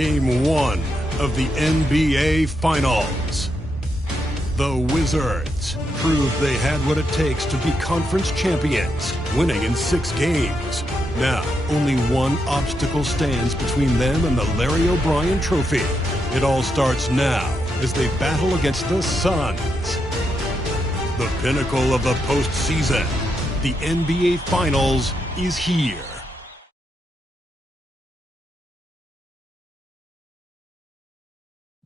Game 1 of the NBA Finals. The Wizards proved they had what it takes to be conference champions, winning in 6 games. Now, only one obstacle stands between them and the Larry O'Brien Trophy. It all starts now as they battle against the Suns. The pinnacle of the postseason, the NBA Finals, is here.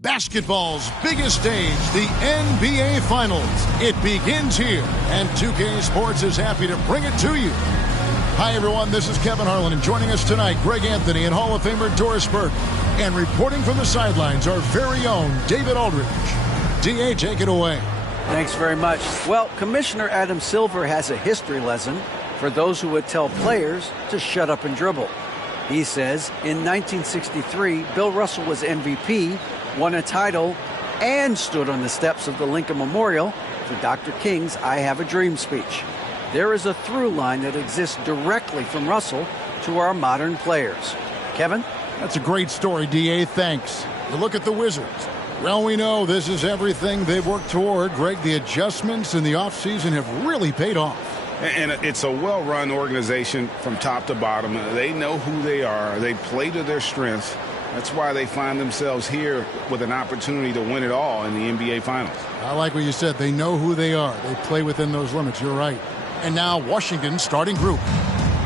Basketball's biggest stage, the NBA Finals. It begins here, and 2K Sports is happy to bring it to you. Hi, everyone. This is Kevin Harlan, and joining us tonight, Greg Anthony and Hall of Famer Doris Burke. And reporting from the sidelines, our very own David Aldridge. D.A., take it away. Thanks very much. Well, Commissioner Adam Silver has a history lesson for those who would tell players to shut up and dribble. He says in 1963, Bill Russell was MVP, won a title, and stood on the steps of the Lincoln Memorial for Dr. King's I Have a Dream speech. There is a through line that exists directly from Russell to our modern players. Kevin? That's a great story, D.A. Thanks. You look at the Wizards. Well, we know this is everything they've worked toward. Greg, the adjustments in the offseason have really paid off. And it's a well-run organization from top to bottom. They know who they are. They play to their strengths. That's why they find themselves here with an opportunity to win it all in the NBA Finals. I like what you said. They know who they are. They play within those limits. You're right. And now Washington's starting group.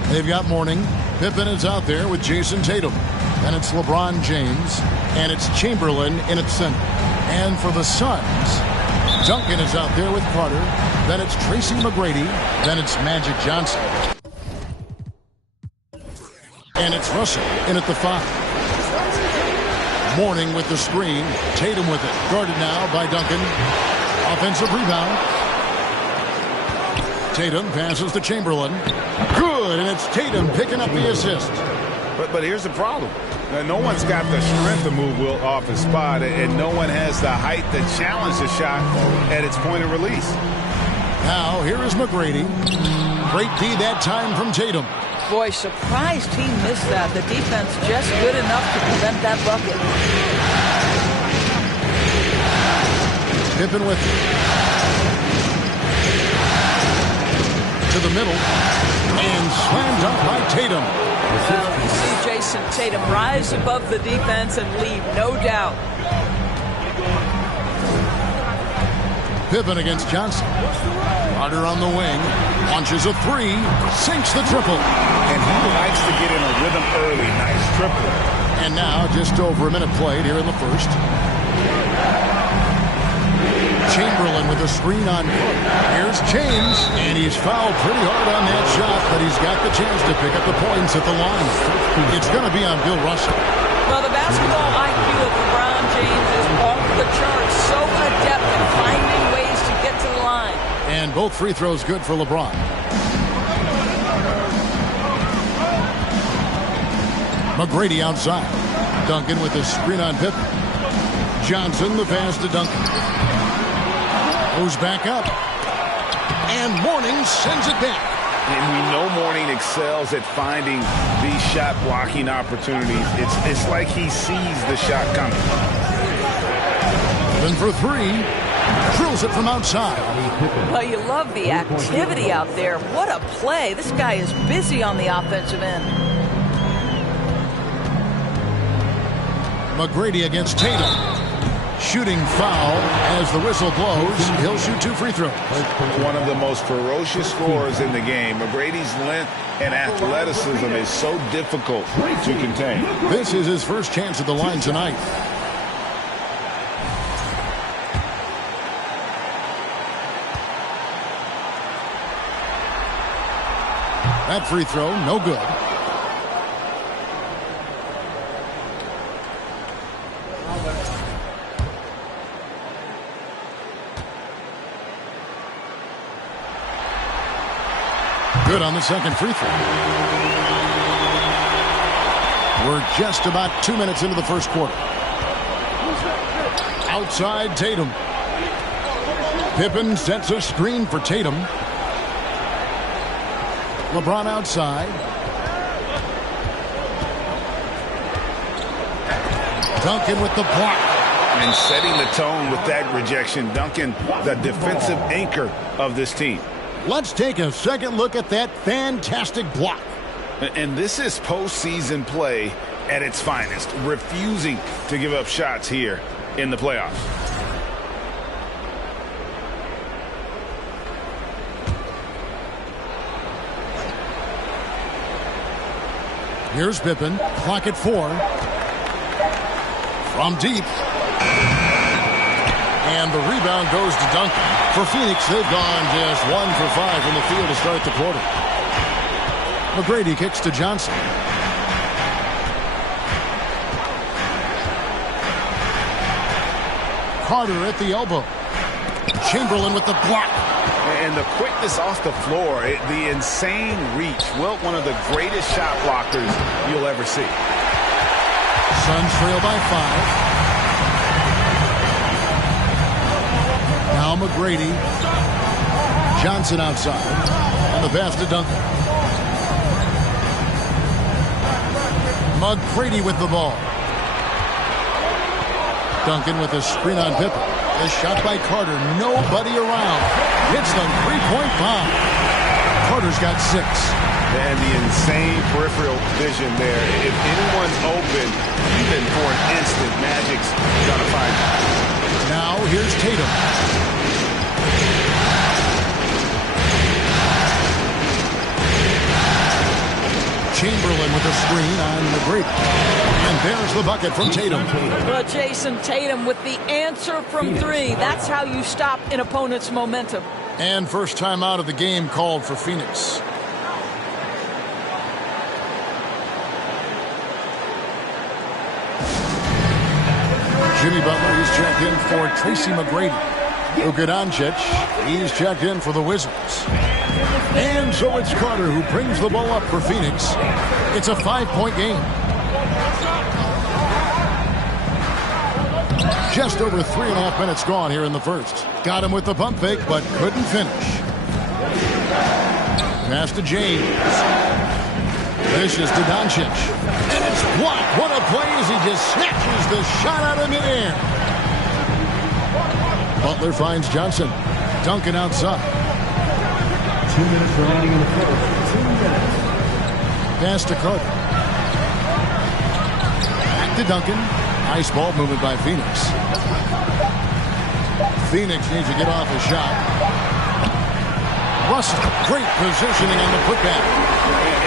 They've got Mourning. Pippen is out there with Jason Tatum. Then it's LeBron James. And it's Chamberlain in its center. And for the Suns, Duncan is out there with Carter. Then it's Tracy McGrady. Then it's Magic Johnson. And it's Russell in at the 5. Mourning with the screen. Tatum with it. Guarded now by Duncan. Offensive rebound. Tatum passes to Chamberlain. Good, and it's Tatum picking up the assist. But here's the problem. No one's got the strength to move Will off his spot, and no one has the height to challenge the shot at its point of release. Now, here is McGrady. Great D that time from Tatum. Boy, surprised he missed that. The defense just good enough to prevent that bucket. Pippen with it. To the middle. And slammed up by Tatum. Well, you see Jason Tatum rise above the defense and leave, no doubt. Pippen against Johnson. Carter on the wing. Launches a 3. Sinks the triple. And he likes to get in a rhythm early. Nice triple. And now just over a minute played here in the first. Chamberlain with a screen on Cook. Here's James. And he's fouled pretty hard on that shot, but he's got the chance to pick up the points at the line. It's going to be on Bill Russell. Well, the basketball IQ of LeBron James is off the charts. So adept at finding ways to get to the line. And both free throws good for LeBron. McGrady outside. Duncan with a screen on Pippen. Johnson, the pass to Duncan. Goes back up. And Mourning sends it back. And we know Mourning excels at finding these shot blocking opportunities. It's like he sees the shot coming. Then for 3. Drills it from outside. Well, you love the activity out there. What a play. This guy is busy on the offensive end. McGrady against Tatum. Shooting foul as the whistle blows. He'll shoot 2 free throws. One of the most ferocious scorers in the game. McGrady's length and athleticism is so difficult to contain. This is his first chance at the line tonight. That free throw, no good. Good on the second free throw. We're just about 2 minutes into the first quarter. Outside Tatum. Pippen sets a screen for Tatum. LeBron outside. Duncan with the block. And setting the tone with that rejection. Duncan, the defensive anchor of this team. Let's take a second look at that fantastic block. And this is postseason play at its finest, refusing to give up shots here in the playoffs. Here's Pippen, clock at 4. From deep. And the rebound goes to Duncan. For Phoenix, they've gone just 1 for 5 from the field to start the quarter. McGrady kicks to Johnson. Carter at the elbow. Chamberlain with the block. And the quickness off the floor, the insane reach. Well, one of the greatest shot blockers you'll ever see. Suns trail by 5. Now McGrady. Johnson outside. And the pass to Duncan. McGrady with the ball. Duncan with a screen on Pippen. The shot by Carter. Nobody around. Hits the three-point bomb. Carter's got 6. And the insane peripheral vision there. If anyone's open, even for an instant, Magic's going to find it. Now here's Tatum. Chamberlain with a screen on McGrady. And there's the bucket from Tatum. Well, Jason Tatum with the answer from 3. That's how you stop an opponent's momentum. And first time out of the game called for Phoenix. Jimmy Butler, he's checked in for Tracy McGrady. Luka Doncic, he's checked in for the Wizards. And so it's Carter who brings the ball up for Phoenix. It's a 5-point game. Just over 3.5 minutes gone here in the first. Got him with the pump fake, but couldn't finish. Pass to James. Dishes to Doncic. And it's blocked. What a play as he just snatches the shot out of midair. Butler finds Johnson. Duncan outside. 2 minutes remaining in the first. 2 minutes. Pass to Carter. Back to Duncan. Nice ball movement by Phoenix. Phoenix needs to get off a shot. Russell, great positioning on the putback.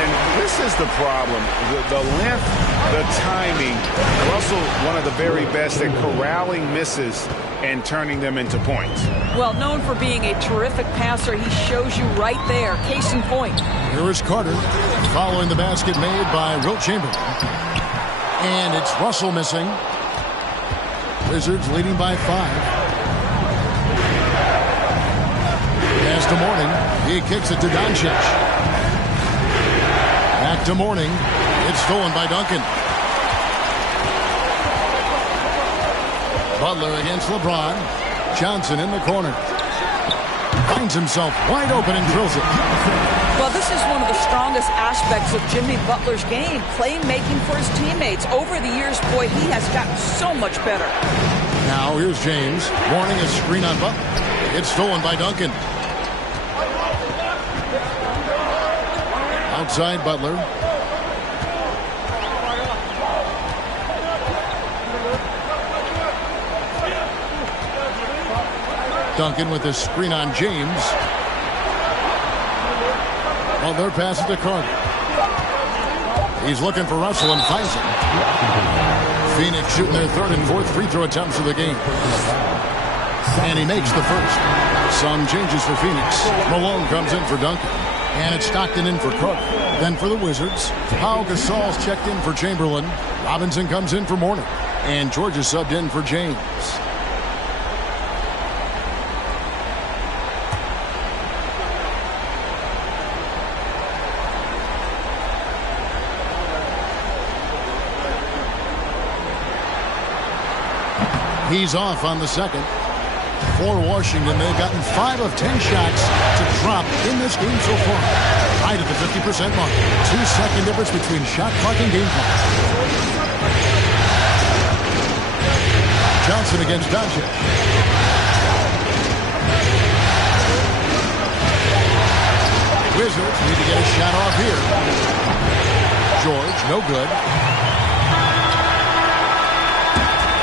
And this is the problem. The length, the timing. Russell, one of the very best at corralling misses and turning them into points. Well, known for being a terrific passer, he shows you right there. Case in point. Here is Carter following the basket made by Wilt Chamberlain. And it's Russell missing. Wizards leading by 5. Pass to Mourning. He kicks it to Doncic. Back to Mourning. It's stolen by Duncan. Butler against LeBron. Johnson in the corner. Finds himself wide open and drills it. Well, this is one of the strongest aspects of Jimmy Butler's game, playmaking for his teammates. Over the years, boy, he has gotten so much better. Now here's James. Warning a screen on Butler. It's stolen by Duncan. Outside Butler. Duncan with a screen on James. Butler passes to Carter. He's looking for Russell and finds him. Phoenix shooting their 3rd and 4th free throw attempts of the game. And he makes the first. Some changes for Phoenix. Malone comes in for Duncan. And it's Stockton in for Carter. Then for the Wizards, Pau Gasol's checked in for Chamberlain. Robinson comes in for Mourning. And George is subbed in for James. He's off on the second. For Washington, they've gotten 5 of 10 shots to drop in this game so far. Right at the 50% mark. 2-second difference between shot clock and game clock. Johnson against Doncic. Wizards need to get a shot off here. George, no good.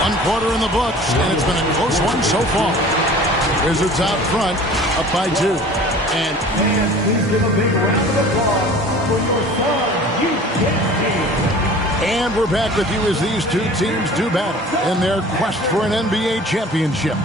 One quarter in the books, and it's been a close one so far. Wizards out front, up by 2. And please give a big round of applause for your Suns UConn team. And we're back with you as these two teams do battle in their quest for an NBA championship.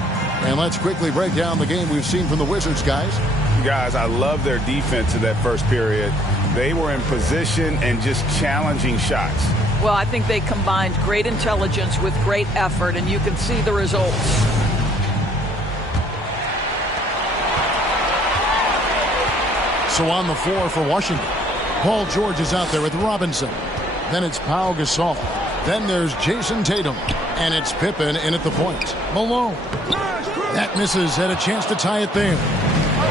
And let's quickly break down the game we've seen from the Wizards, guys. Guys, I love their defense in that first period. They were in position and just challenging shots. Well, I think they combined great intelligence with great effort, and you can see the results. So on the floor for Washington, Paul George is out there with Robinson. Then it's Pau Gasol. Then there's Jason Tatum. And it's Pippen in at the point. Malone. That misses. Had a chance to tie it there.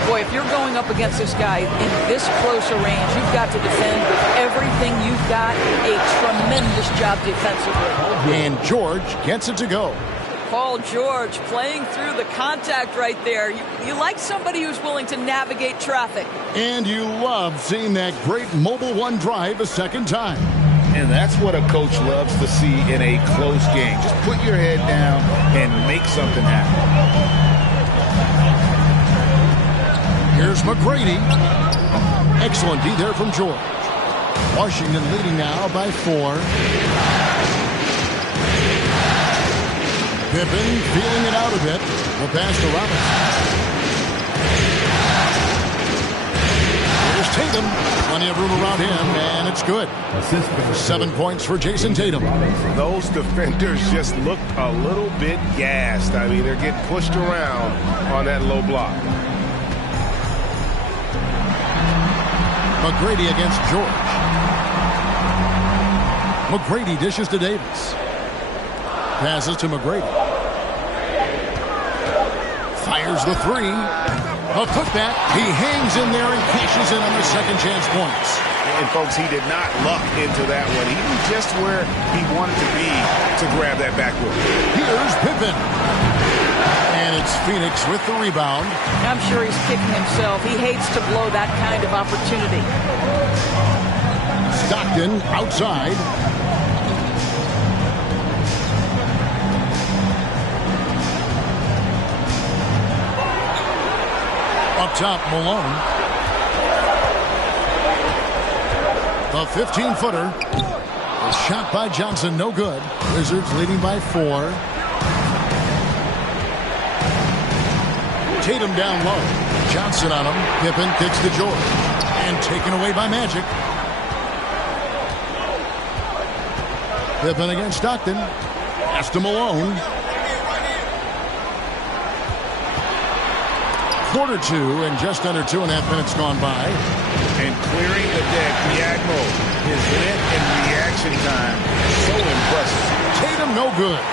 Boy, if you're going up against this guy in this close a range, you've got to defend with everything you've got. A tremendous job defensively. And George gets it to go. Paul George playing through the contact right there. You like somebody who's willing to navigate traffic. And you love seeing that great Mobile One drive a second time. And that's what a coach loves to see in a close game. Just put your head down and make something happen. Here's McGrady. Excellent D there from George. Washington leading now by 4. Pippen feeling it out a bit. The pass to Robinson. Here's Tatum. Plenty of room around him, and it's good. 7 points for Jason Tatum. Those defenders just looked a little bit gassed. I mean, they're getting pushed around on that low block. McGrady against George. McGrady dishes to Davis. Passes to McGrady. Fires the 3. A putback. He hangs in there and cashes in on the second chance points. And, folks, he did not luck into that one. He was just where he wanted to be to grab that backwood. Here's Pippen. And it's Phoenix with the rebound. I'm sure he's kicking himself. He hates to blow that kind of opportunity. Stockton outside. Up top, Malone. The 15-footer. A shot by Johnson, no good. Wizards leading by 4. Tatum down low. Johnson on him. Pippen kicks to George. And taken away by Magic. Pippen against Stockton. Pass to Malone. Quarter 2 and just under 2.5 minutes gone by. And clearing the deck, Diago, his length and reaction time, so impressive. Tatum no good.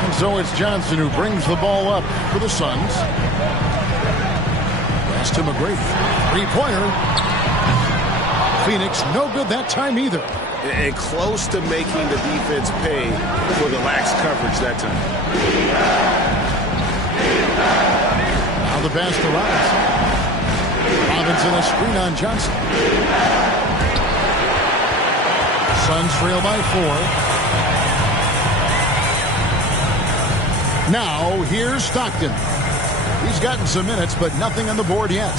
And so it's Johnson who brings the ball up for the Suns. Pass to McGrady. 3-pointer. Phoenix no good that time either. And close to making the defense pay for the lax coverage that time. Now the pass to Robinson. Robinson a screen on Johnson. Suns trail by 4. Now here's Stockton. He's gotten some minutes, but nothing on the board yet.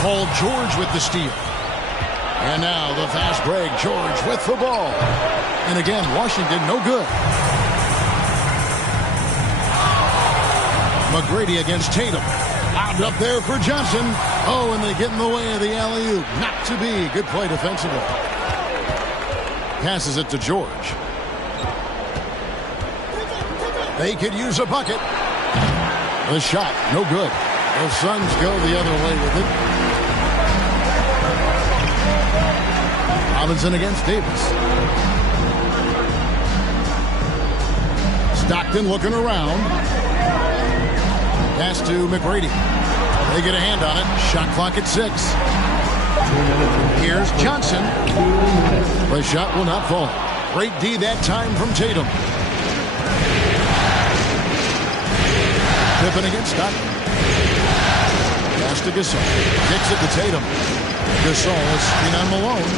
Paul George with the steal. And now the fast break. George with the ball. And again, Washington no good. McGrady against Tatum. Lobbed up there for Johnson. Oh, and they get in the way of the alley-oop. Not to be. Good play defensively. Passes it to George. They could use a bucket. The shot, no good. The Suns go the other way with it. Robinson against Davis. Stockton looking around. Pass to McGrady. They get a hand on it. Shot clock at 6. Here's Johnson. The shot will not fall. Great D that time from Tatum. Pippen against Stockton. Pass to Gasol. Kicks it to Tatum. Gasol is screen on Malone.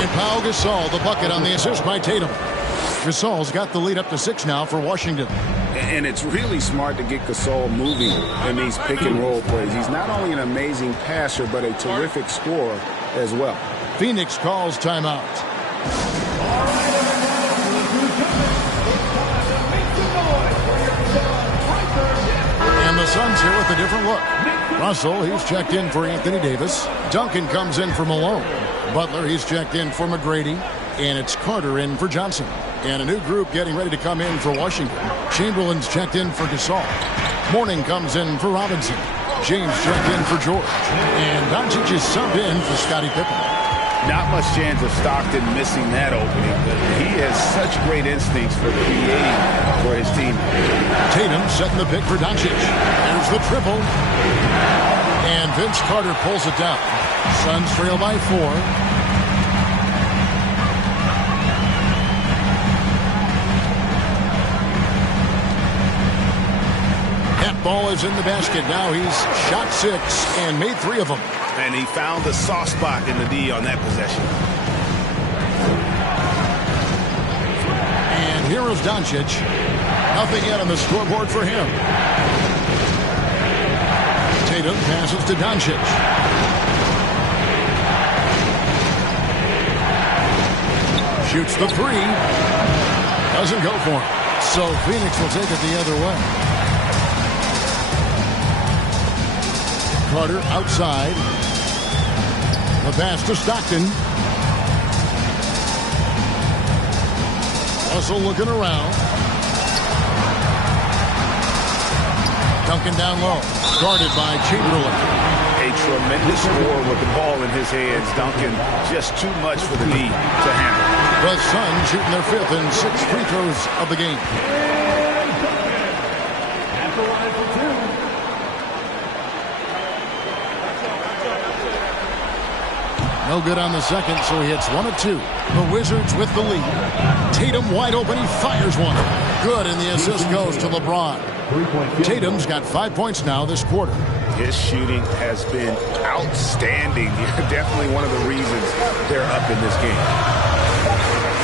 And Pau Gasol, the bucket on the assist by Tatum. Gasol's got the lead up to 6 now for Washington. And it's really smart to get Gasol moving in these pick and roll plays. He's not only an amazing passer, but a terrific scorer as well. Phoenix calls timeout. And the Suns here with a different look. Russell, he's checked in for Anthony Davis. Duncan comes in for Malone. Butler, he's checked in for McGrady. And it's Carter in for Johnson. And a new group getting ready to come in for Washington. Chamberlain's checked in for Gasol. Mourning comes in for Robinson. James checked in for George. And Doncic is subbed in for Scottie Pippen. Not much chance of Stockton missing that opening, but he has such great instincts for creating for his team. Tatum setting the pick for Doncic. There's the triple. And Vince Carter pulls it down. Suns trail by 4. Ball is in the basket. Now he's shot 6 and made 3 of them. And he found the soft spot in the D on that possession. And here is Doncic. Nothing yet on the scoreboard for him. Tatum passes to Doncic. Shoots the 3. Doesn't go for him. So Phoenix will take it the other way. Carter outside. The pass to Stockton. Russell looking around. Duncan down low. Guarded by Chamberlain. A tremendous score with the ball in his hands. Duncan just too much for the D to handle. The Suns shooting their 5th and 6th free throws of the game. No good on the second, so he hits 1 of 2. The Wizards with the lead. Tatum wide open. He fires one. Good, and the assist goes to LeBron. Tatum's got 5 points now this quarter. His shooting has been outstanding. Definitely one of the reasons they're up in this game.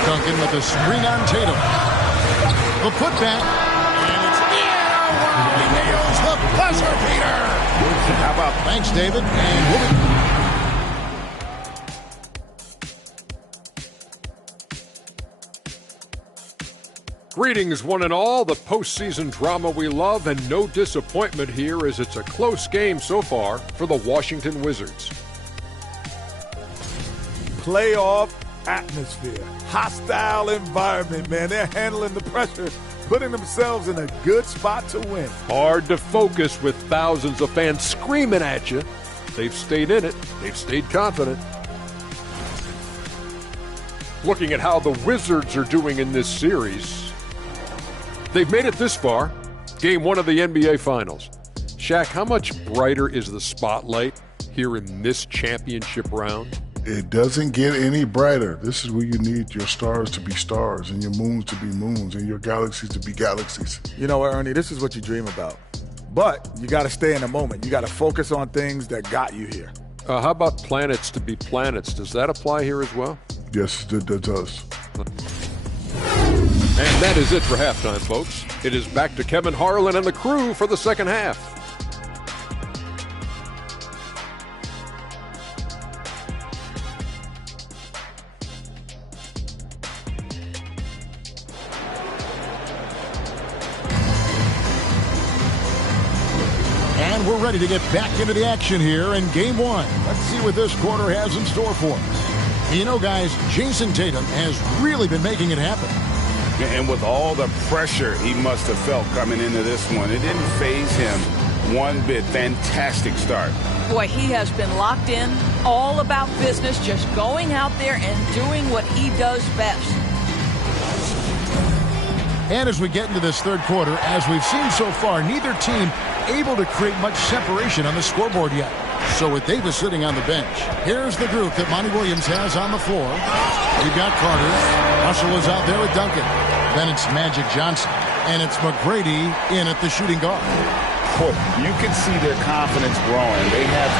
Duncan with a screen on Tatum. The putback. And it's he nails the buzzer beater. How about thanks, David. And we'll be Greetings, one and all. The postseason drama we love, and no disappointment here as it's a close game so far for the Washington Wizards. Playoff atmosphere, hostile environment, man. They're handling the pressure, putting themselves in a good spot to win. Hard to focus with thousands of fans screaming at you. They've stayed in it. They've stayed confident. Looking at how the Wizards are doing in this series, they've made it this far, game 1 of the NBA Finals. Shaq, how much brighter is the spotlight here in this championship round? It doesn't get any brighter. This is where you need your stars to be stars and your moons to be moons and your galaxies to be galaxies. You know what, Ernie, this is what you dream about. But you got to stay in the moment. You got to focus on things that got you here. How about planets to be planets? Does that apply here as well? Yes, it does. And that is it for halftime, folks. It is back to Kevin Harlan and the crew for the second half. And we're ready to get back into the action here in game 1. Let's see what this quarter has in store for us. You know, guys, Jason Tatum has really been making it happen. And with all the pressure he must have felt coming into this one, it didn't faze him one bit. Fantastic start. Boy, he has been locked in, all about business, just going out there and doing what he does best. And as we get into this third quarter, as we've seen so far, neither team able to create much separation on the scoreboard yet. So with Davis sitting on the bench, here's the group that Monty Williams has on the floor. We've got Carter. Russell is out there with Duncan. Then it's Magic Johnson. And it's McGrady in at the shooting guard. Boy, you can see their confidence growing. They have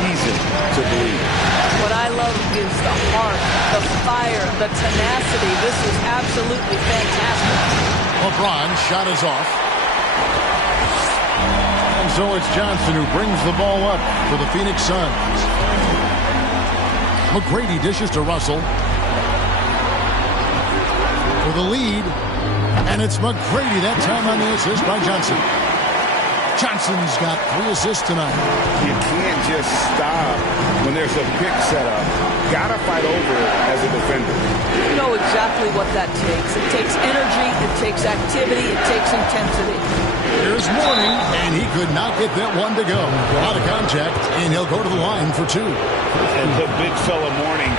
reason to believe. What I love is the heart, the fire, the tenacity. This is absolutely fantastic. LeBron shot is off. And so it's Johnson who brings the ball up for the Phoenix Suns. McGrady dishes to Russell for the lead. And it's McGrady that time on the assist by Johnson. Johnson's got 3 assists tonight. You can't just stop when there's a pick set up. Gotta fight over it as a defender. You know exactly what that takes. It takes energy, it takes activity, it takes intensity. Here's Mourning, and he could not get that one to go. Out of contact, and he'll go to the line for 2. And the big fella Mourning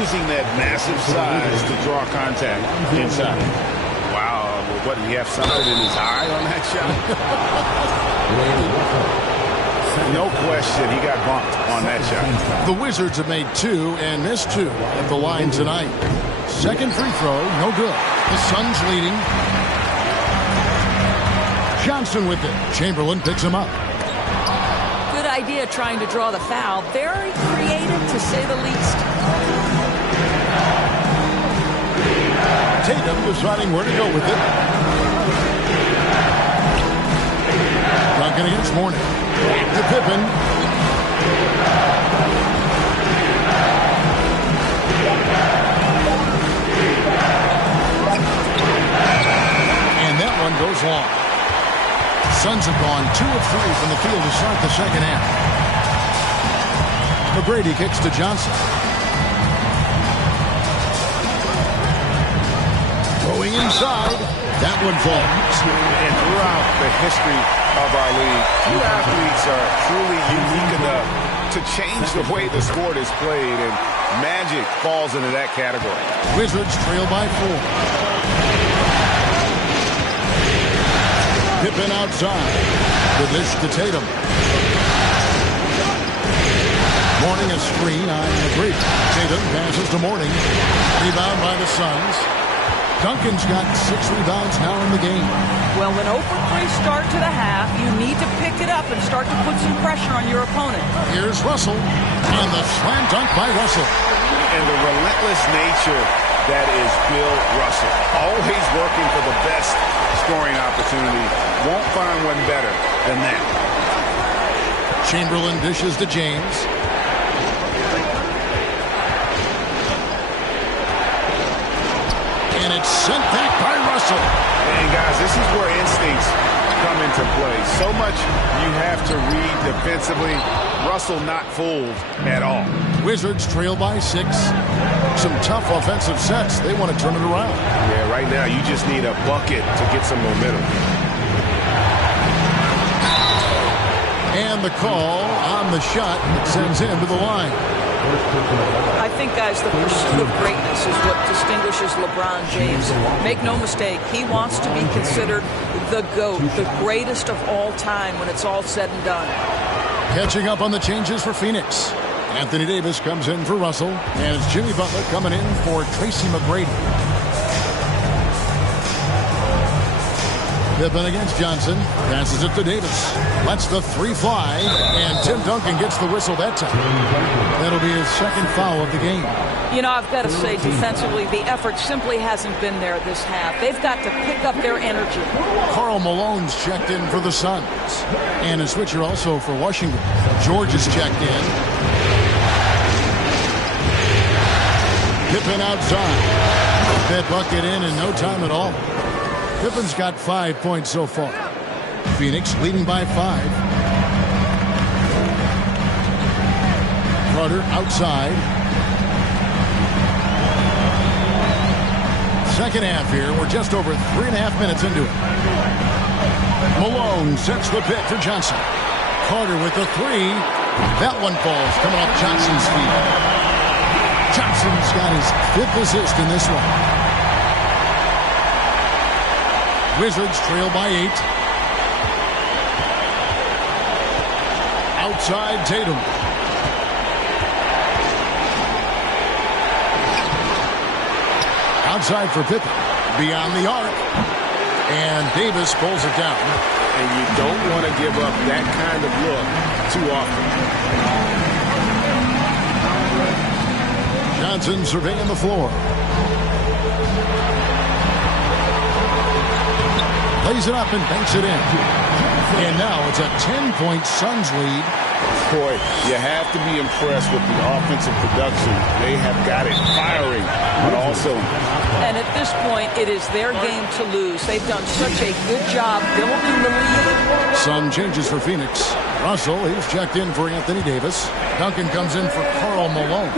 using that massive size to draw contact inside. Wow, what, did he have something in his eye on that shot? No question, he got bumped on that shot. The Wizards have made 2 and missed 2 at the line tonight. Second free throw, no good. The Suns leading. Johnson with it. Chamberlain picks him up. Good idea trying to draw the foul. Very creative, to say the least. Tatum deciding where to go with it. Duncan against Mourning. Back to Pippen. And that one goes long. Suns have gone 2 of 3 from the field to start the second half. McGrady kicks to Johnson. Going inside. That one falls. And throughout the history of our league, few athletes are truly unique enough to change the way the sport is played, and Magic falls into that category. Wizards trail by 4. Pippen outside. The dish to Tatum. Mourning a screen on McGrady. Tatum passes to Mourning. Rebound by the Suns. Duncan's got 6 rebounds now in the game. Well, an 0 for 3 start to the half. You need to pick it up and start to put some pressure on your opponent. Here's Russell. And the slam dunk by Russell. And the relentless nature that is Bill Russell. Always working for the best scoring opportunity. Won't find one better than that. Chamberlain dishes to James. And it's sent back by Russell. And guys, this is where instincts come into play. So much you have to read defensively. Russell not fooled at all. Wizards trail by 6. Some tough offensive sets. They want to turn it around. Yeah, right now you just need a bucket to get some momentum. And the call on the shot that sends him to the line. I think, guys, the pursuit of greatness is what distinguishes LeBron James. Make no mistake, he wants to be considered the GOAT, the greatest of all time when it's all said and done. Catching up on the changes for Phoenix. Anthony Davis comes in for Russell, and it's Jimmy Butler coming in for Tracy McGrady. Pippen against Johnson. Passes it to Davis. Lets the 3 fly. And Tim Duncan gets the whistle that time. That'll be his second foul of the game. You know, I've got to say, defensively, the effort simply hasn't been there this half. They've got to pick up their energy. Karl Malone's checked in for the Suns. And a switcher also for Washington. George is checked in. Pippen outside. That bucket in no time at all. Pippen's got 5 points so far. Phoenix leading by 5. Carter outside. Second half here. We're just over 3.5 minutes into it. Malone sets the pick for Johnson. Carter with the 3. That one falls coming off Johnson's feet. Johnson's got his 5th assist in this one. Wizards trail by 8. Outside Tatum. Outside for Pippen. Beyond the arc. And Davis pulls it down. And you don't want to give up that kind of look too often. Johnson surveying the floor. Lays it up and banks it in. And now it's a 10-point Suns lead. Boy, you have to be impressed with the offensive production. They have got it firing, but also... And at this point, it is their game to lose. They've done such a good job building the lead. Some changes for Phoenix. Russell, he's checked in for Anthony Davis. Duncan comes in for Karl Malone.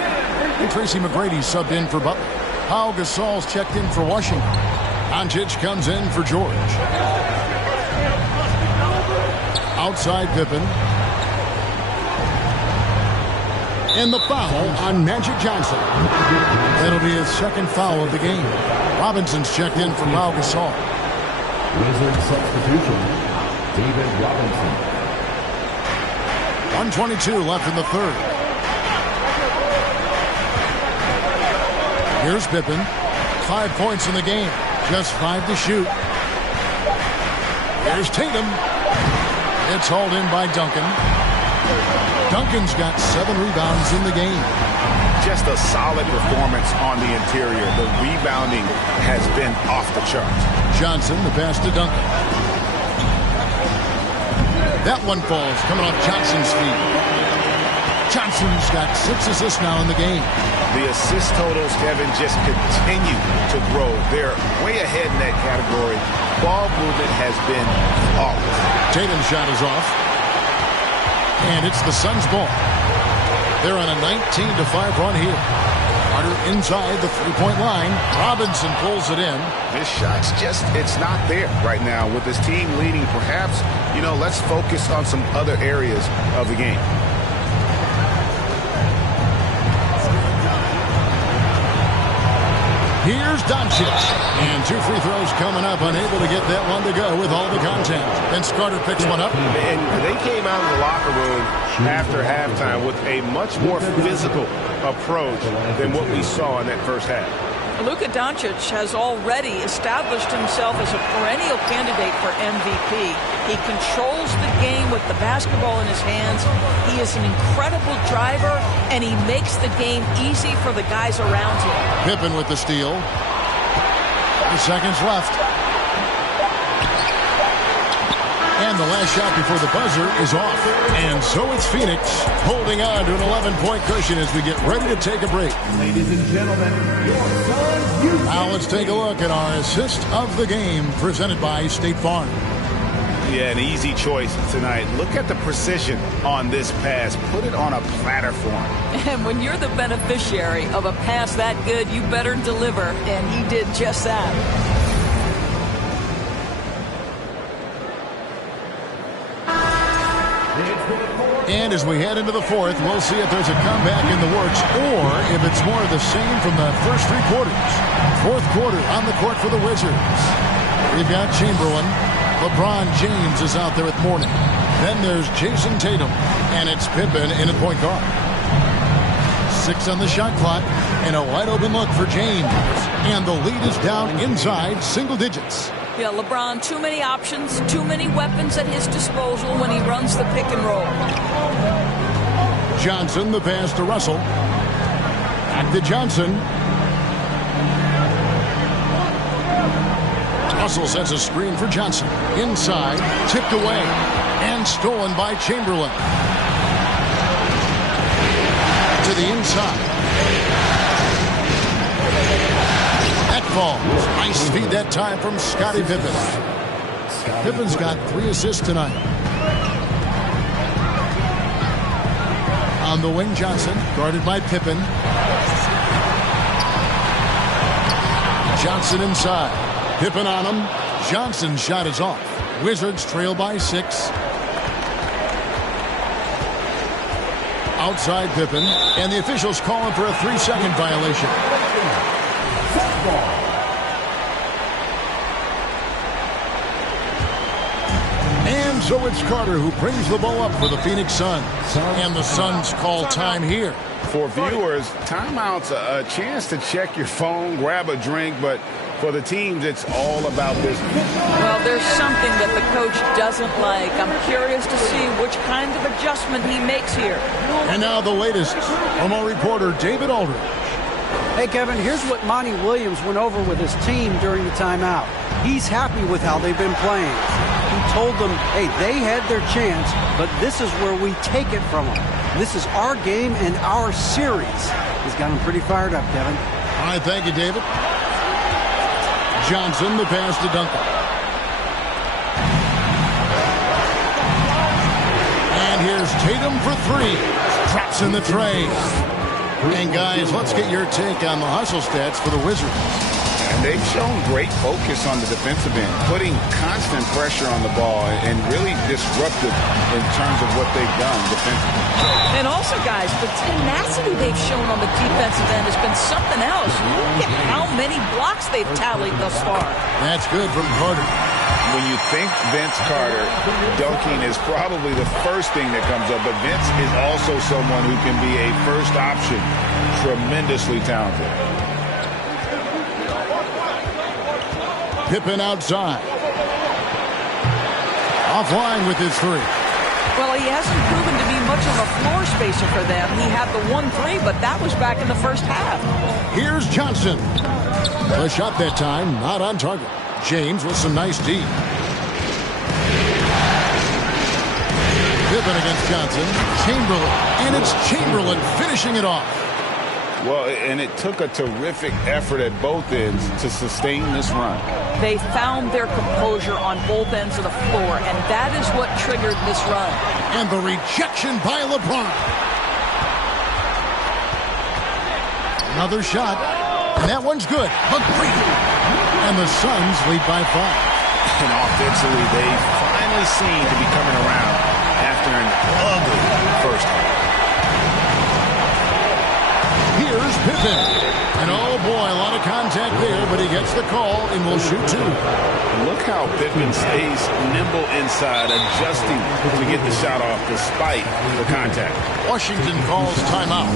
And Tracy McGrady subbed in for Butler. Pau Gasol's checked in for Washington. Doncic comes in for George. Outside Pippen. And the foul on Magic Johnson. That'll be his second foul of the game. Robinson's checked in for Pau Gasol. Wizard substitution, David Robinson. 1:22 left in the third. Here's Pippen. 5 points in the game. Just 5 to shoot. Here's Tatum. It's hauled in by Duncan. Duncan's got 7 rebounds in the game. Just a solid performance on the interior. The rebounding has been off the charts. Johnson, the pass to Duncan. That one falls, coming off Johnson's feet. Johnson's got 6 assists now in the game. The assist totals, Kevin, just continue to grow. They're way ahead in that category. Ball movement has been flawless. Tatum's shot is off. And it's the Suns' ball. They're on a 19-5 run here. Carter inside the three-point line. Robinson pulls it in. This shot's just, it's not there right now. With this team leading, perhaps, let's focus on some other areas of the game. Here's Doncic. And 2 free throws coming up. Unable to get that one to go with all the contact. And Carter picks one up. And they came out of the locker room after halftime with a much more physical approach than what we saw in that first half. Luka Doncic has already established himself as a perennial candidate for MVP. He controls the game with the basketball in his hands. He is an incredible driver, and he makes the game easy for the guys around him. Pippen with the steal. 30 seconds left. And the last shot before the buzzer is off. And so it's Phoenix holding on to an 11-point cushion as we get ready to take a break. Ladies and gentlemen, your Suns. Now let's take a look at our assist of the game presented by State Farm. Yeah, an easy choice tonight. Look at the precision on this pass. Put it on a platter for him. And when you're the beneficiary of a pass that good, you better deliver. And he did just that. And as we head into the fourth, we'll see if there's a comeback in the works or if it's more of the same from the first 3 quarters. Fourth quarter on the court for the Wizards. We've got Chamberlain. LeBron James is out there with Mourning. Then there's Jason Tatum. And it's Pippen in at point guard. 6 on the shot clock. And a wide open look for James. And the lead is down inside single digits. Yeah, LeBron, too many options, too many weapons at his disposal when he runs the pick and roll. Johnson, the pass to Russell. Back to Johnson. Russell sets a screen for Johnson. Inside, tipped away, and stolen by Chamberlain. To the inside. That falls. Nice feed that time from Scottie Pippen. Pippen's got 3 assists tonight. On the wing, Johnson, guarded by Pippen. Johnson inside. Pippen on him. Johnson's shot is off. Wizards trail by 6. Outside Pippen. And the officials calling for a 3-second violation. And so it's Carter who brings the ball up for the Phoenix Suns. And the Suns call time here For viewers, timeout's a chance to check your phone, grab a drink, but for the teams, it's all about business. Well, there's something that the coach doesn't like. I'm curious to see which kind of adjustment he makes here. And now the latest from our reporter, David Aldridge. Hey, Kevin, here's what Monty Williams went over with his team during the timeout. He's happy with how they've been playing. He told them, hey, they had their chance, but this is where we take it from them. This is our game and our series. He's got them pretty fired up, Kevin. All right, thank you, David. Johnson, the pass to Duncan. And here's Tatum for three. Drops in the tray. And guys, let's get your take on the hustle stats for the Wizards. And they've shown great focus on the defensive end, putting constant pressure on the ball and really disruptive in terms of what they've done defensively. And also, guys, the tenacity they've shown on the defensive end has been something else. Look at how many blocks they've tallied thus far. That's good from Carter. When you think Vince Carter, dunking is probably the first thing that comes up, but Vince is also someone who can be a first option, tremendously talented. Pippen outside. Offline with his three. Well, he hasn't proven to be much of a floor spacer for them. He had the 1-3, but that was back in the first half. Here's Johnson. The shot that time, not on target. James with some nice D. Pippen against Johnson. Chamberlain. And it's Chamberlain finishing it off. Well, and it took a terrific effort at both ends to sustain this run. They found their composure on both ends of the floor, and that is what triggered this run. And the rejection by LeBron. Another shot. And that one's good. McGrady. And the Suns lead by 5. And offensively, they finally seem to be coming around after an ugly first half. Here's Pippen. And oh boy, a lot of contact there, but he gets the call and will shoot 2. Look how Pippen stays nimble inside, adjusting to get the shot off despite the contact. Washington calls timeout.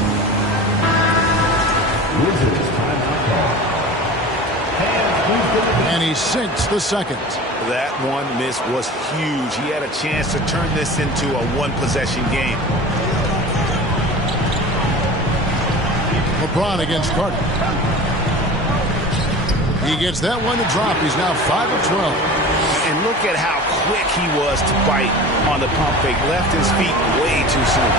And he sinks the second. That one miss was huge. He had a chance to turn this into a one-possession game. LeBron against Carter. He gets that one to drop. He's now 5 of 12. And look at how quick he was to bite on the pump fake. Left his feet way too soon.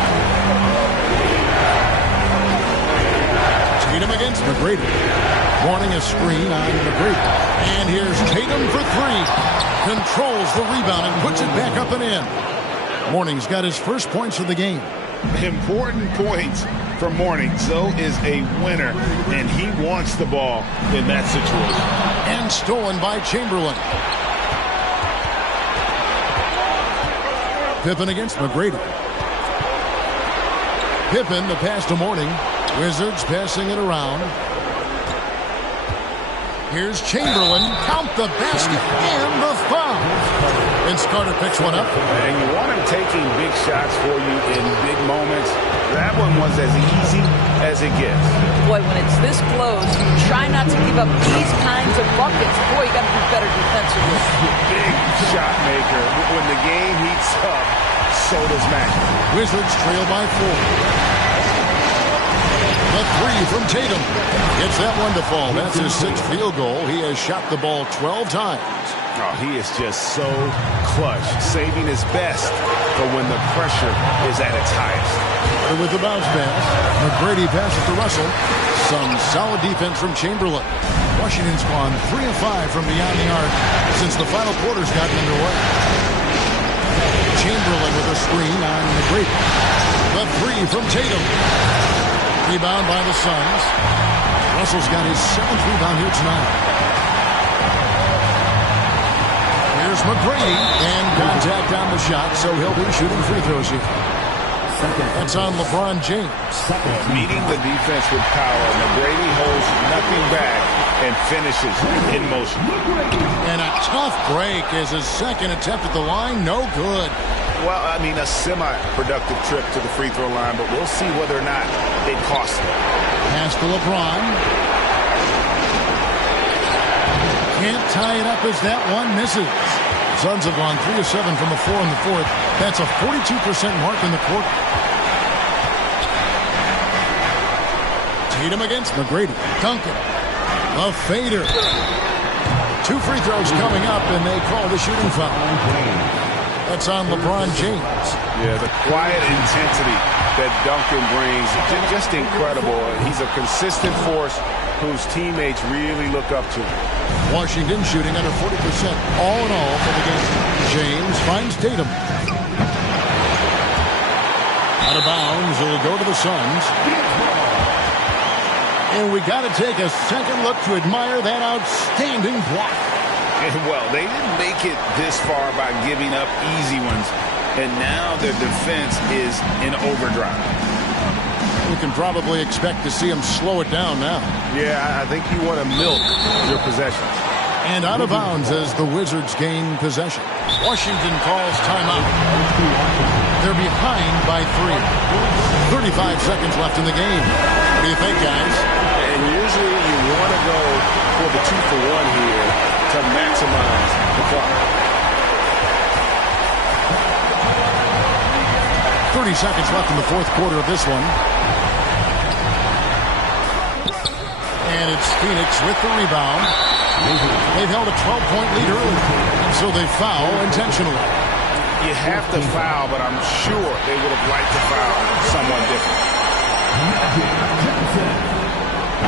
Tatum against McGrady. Warning a screen on McGrady. And here's Tatum for 3. Controls the rebound and puts it back up and in. Mourning's got his first points of the game. Important points for Mourning. Zoe is a winner, and he wants the ball in that situation. And stolen by Chamberlain. Pippen against McGrady. Pippen, the pass to Mourning. Wizards passing it around. Here's Chamberlain. Count the basket and the foul. Vince Carter picks one up. And you want him taking big shots for you in big moments. That one was as easy as it gets. Boy, when it's this close, you try not to give up these kinds of buckets. Boy, you got to do better defensively. Big shot maker. When the game heats up, so does Magic. Wizards trail by 4. The 3 from Tatum. Gets that one to fall. That's his 6th field goal. He has shot the ball 12 times. Oh, he is just so clutch, saving his best for when the pressure is at its highest. And with the bounce pass, McGrady passes to Russell. Some solid defense from Chamberlain. Washington's gone 3 of 5 from beyond the arc since the final quarter's gotten underway. Chamberlain with a screen on McGrady. The 3 from Tatum. Rebound by the Suns. Russell's got his 7th rebound here tonight. Here's McGrady, and contact on the shot, so he'll be shooting free throws here. That's on LeBron James. Meeting the defense with power, McGrady holds nothing back and finishes in motion. And a tough break as his second attempt at the line, no good. Well, I mean, a semi-productive trip to the free throw line, but we'll see whether or not it costs him. Pass to LeBron. Can't tie it up as that one misses. Suns have gone 3 of 7 from the floor in the fourth. That's a 42% mark in the quarter. Tatum against McGrady. Duncan. A fader. 2 free throws coming up, and they call the shooting foul. That's on LeBron James. Yeah, the quiet intensity that Duncan brings, just incredible. He's a consistent force whose teammates really look up to. Washington shooting under 40% all in all for the game. James finds Tatum. Out of bounds, it'll go to the Suns. And we got to take a second look to admire that outstanding block. Well, they didn't make it this far by giving up easy ones, and now their defense is in overdrive. We can probably expect to see them slow it down now. Yeah, I think you want to milk your possessions. And out of bounds as the Wizards gain possession. Washington calls timeout. They're behind by 3. 35 seconds left in the game. What do you think, guys? And usually you want to go for the 2-for-1 here to maximize the clock. 30 seconds left in the fourth quarter of this one. And it's Phoenix with the rebound. They've held a 12-point lead early, so they foul intentionally. You have to foul, but I'm sure they would have liked to foul someone different.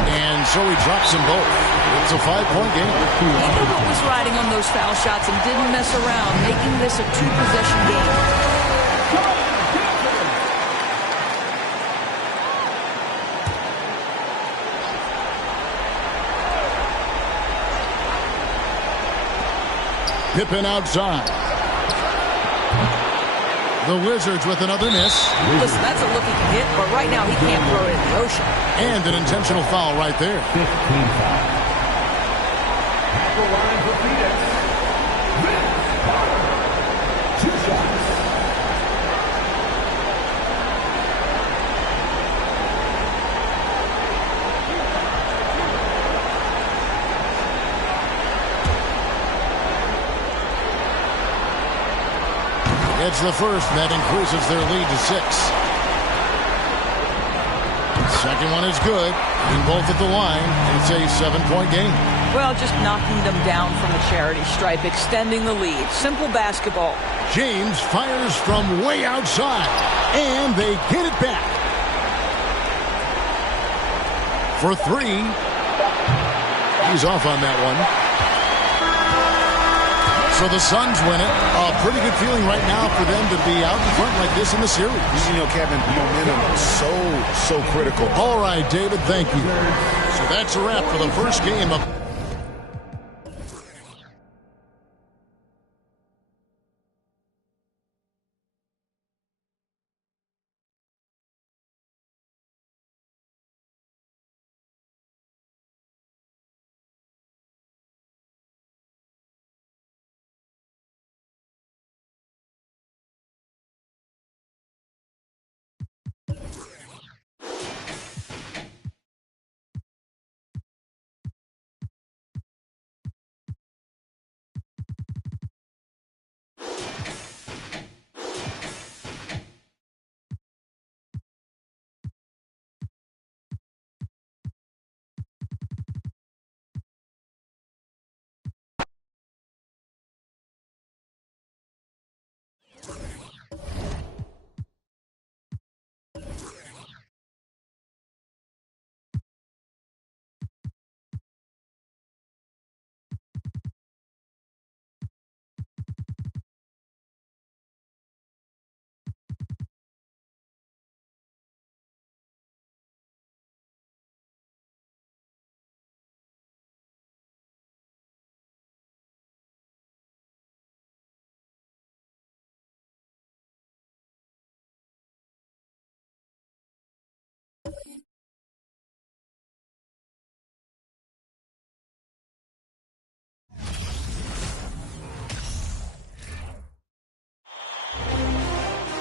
And so he drops them both. It's a 5-point game. Thibodeau was riding on those foul shots and didn't mess around, making this a 2-possession game. Pippen outside. The Wizards with another miss. Listen, that's a look he can hit, but right now he can't throw it in the ocean. And an intentional foul right there. 15 foul. At the line for Phoenix, Vince Carter. 2 shots. It's the first, and that increases their lead to 6. Second one is good, and both at the line. It's a 7-point game. Well, just knocking them down from the charity stripe, extending the lead. Simple basketball. James fires from way outside, and they get it back. For 3. He's off on that one. So the Suns win it. A pretty good feeling right now for them to be out in front like this in the series. You know, Kevin, momentum is so critical. All right, David, thank you. So that's a wrap for the first game of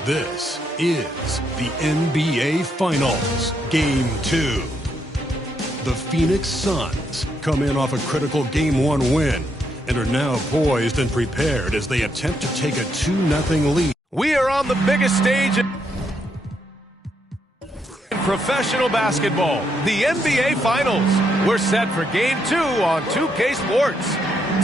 This is the NBA Finals, Game 2. The Phoenix Suns come in off a critical Game 1 win and are now poised and prepared as they attempt to take a 2-0 lead. We are on the biggest stage in professional basketball, the NBA Finals. We're set for Game 2 on 2K Sports.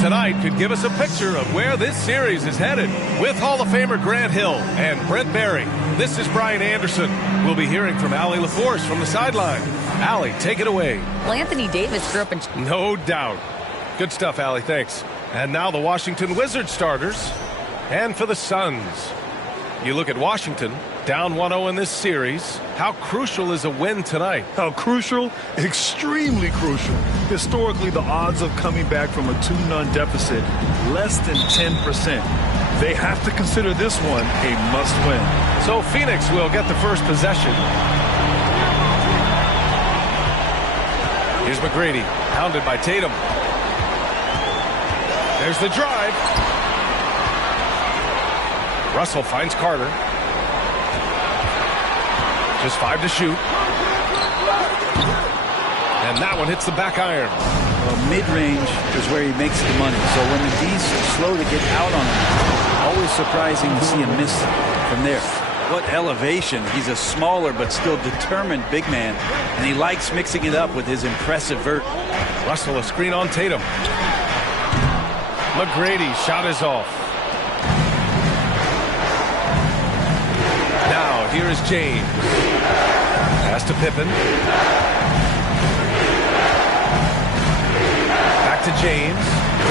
Tonight could give us a picture of where this series is headed. With Hall of Famer Grant Hill and Brent Barry, this is Brian Anderson. We'll be hearing from Allie LaForce from the sideline. Allie, take it away. Well, Anthony Davis grew up in... No doubt. Good stuff, Allie. Thanks. And now the Washington Wizards starters. And for the Suns. You look at Washington, down 1-0 in this series. How crucial is a win tonight? How crucial? Extremely crucial. Historically, the odds of coming back from a 2-0 deficit, less than 10%. They have to consider this one a must-win. So Phoenix will get the first possession. Here's McGrady, pounded by Tatum. There's the drive. Russell finds Carter. Just 5 to shoot. And that one hits the back iron. Well, mid-range is where he makes the money. So when the D's slow to get out on him, always surprising to see him miss from there. What elevation. He's a smaller but still determined big man. And he likes mixing it up with his impressive vert. Russell, a screen on Tatum. McGrady, shot is off. Now, here is James. Pass to Pippen. Back to James.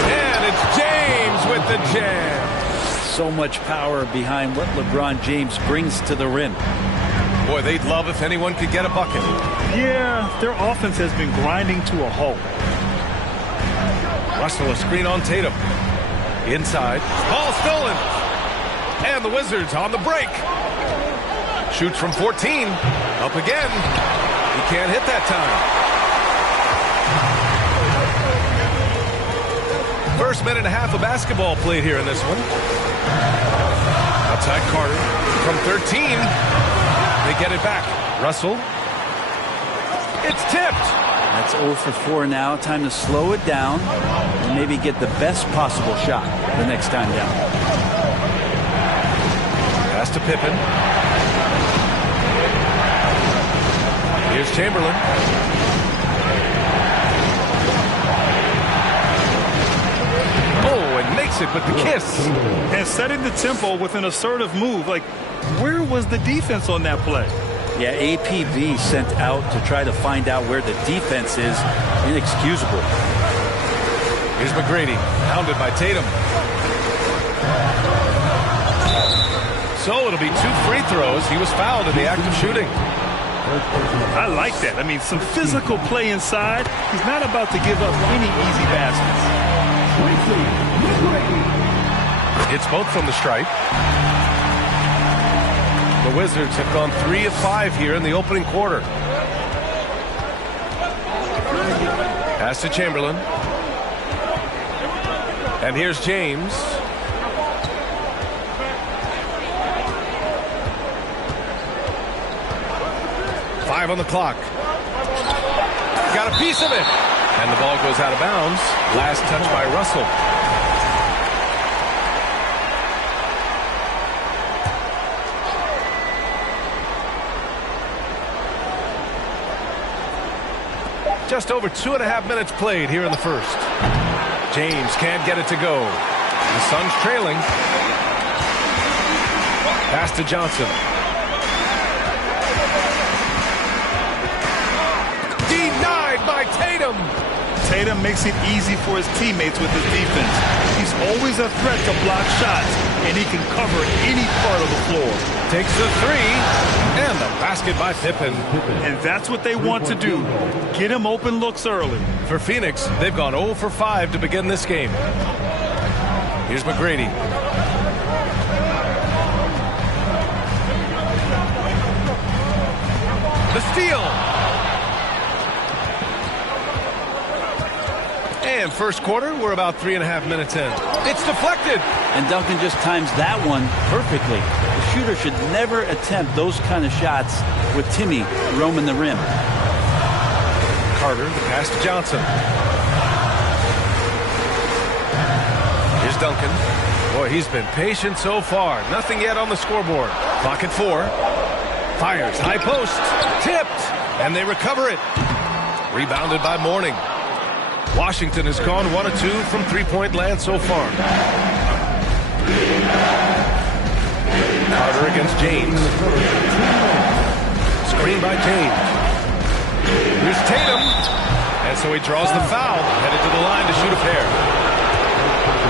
And it's James with the jam. So much power behind what LeBron James brings to the rim. Boy, they'd love if anyone could get a bucket. Yeah, their offense has been grinding to a halt. Russell, a screen on Tatum. Inside. Ball stolen. And the Wizards on the break. Shoots from 14. Up again. He can't hit that time. First minute and a half of basketball played here in this one. Outside Carter. From 13. They get it back. Russell. It's tipped. That's 0 for 4 now. Time to slow it down and maybe get the best possible shot the next time down. Pass to Pippen. Here's Chamberlain. Oh, and makes it with the kiss. And setting the tempo with an assertive move. Like, where was the defense on that play? Yeah, APV sent out to try to find out where the defense is. Inexcusable. Here's McGrady, pounded by Tatum. So it'll be 2 free throws. He was fouled in the act of shooting. I like that. I mean, some physical play inside. He's not about to give up any easy baskets. It's both from the stripe. The Wizards have gone 3 of 5 here in the opening quarter. Pass to Chamberlain. And here's James. Five on the clock. Got a piece of it. And the ball goes out of bounds. Last touch by Russell. Just over 2.5 minutes played here in the first. James can't get it to go. The Suns trailing. Pass to Johnson. Denied by Tatum. Tatum makes it easy for his teammates with his defense. He's always a threat to block shots, and he can cover any part of the floor. Takes the 3, and the basket by Pippen. And that's what they want to do. Get him open looks early. For Phoenix, they've gone 0 for 5 to begin this game. Here's McGrady. The steal. And first quarter, we're about 3.5 minutes in. It's deflected. And Duncan just times that one perfectly. The shooter should never attempt those kind of shots with Timmy roaming the rim. Carter, the pass to Johnson. Here's Duncan. Boy, he's been patient so far. Nothing yet on the scoreboard. Clock at 4. Fires, high post, tipped, and they recover it. Rebounded by Mourning. Washington has gone 1 of 2 from three-point land so far. Carter against James. Screen by James. Here's Tatum. And so he draws the foul, headed to the line to shoot a pair.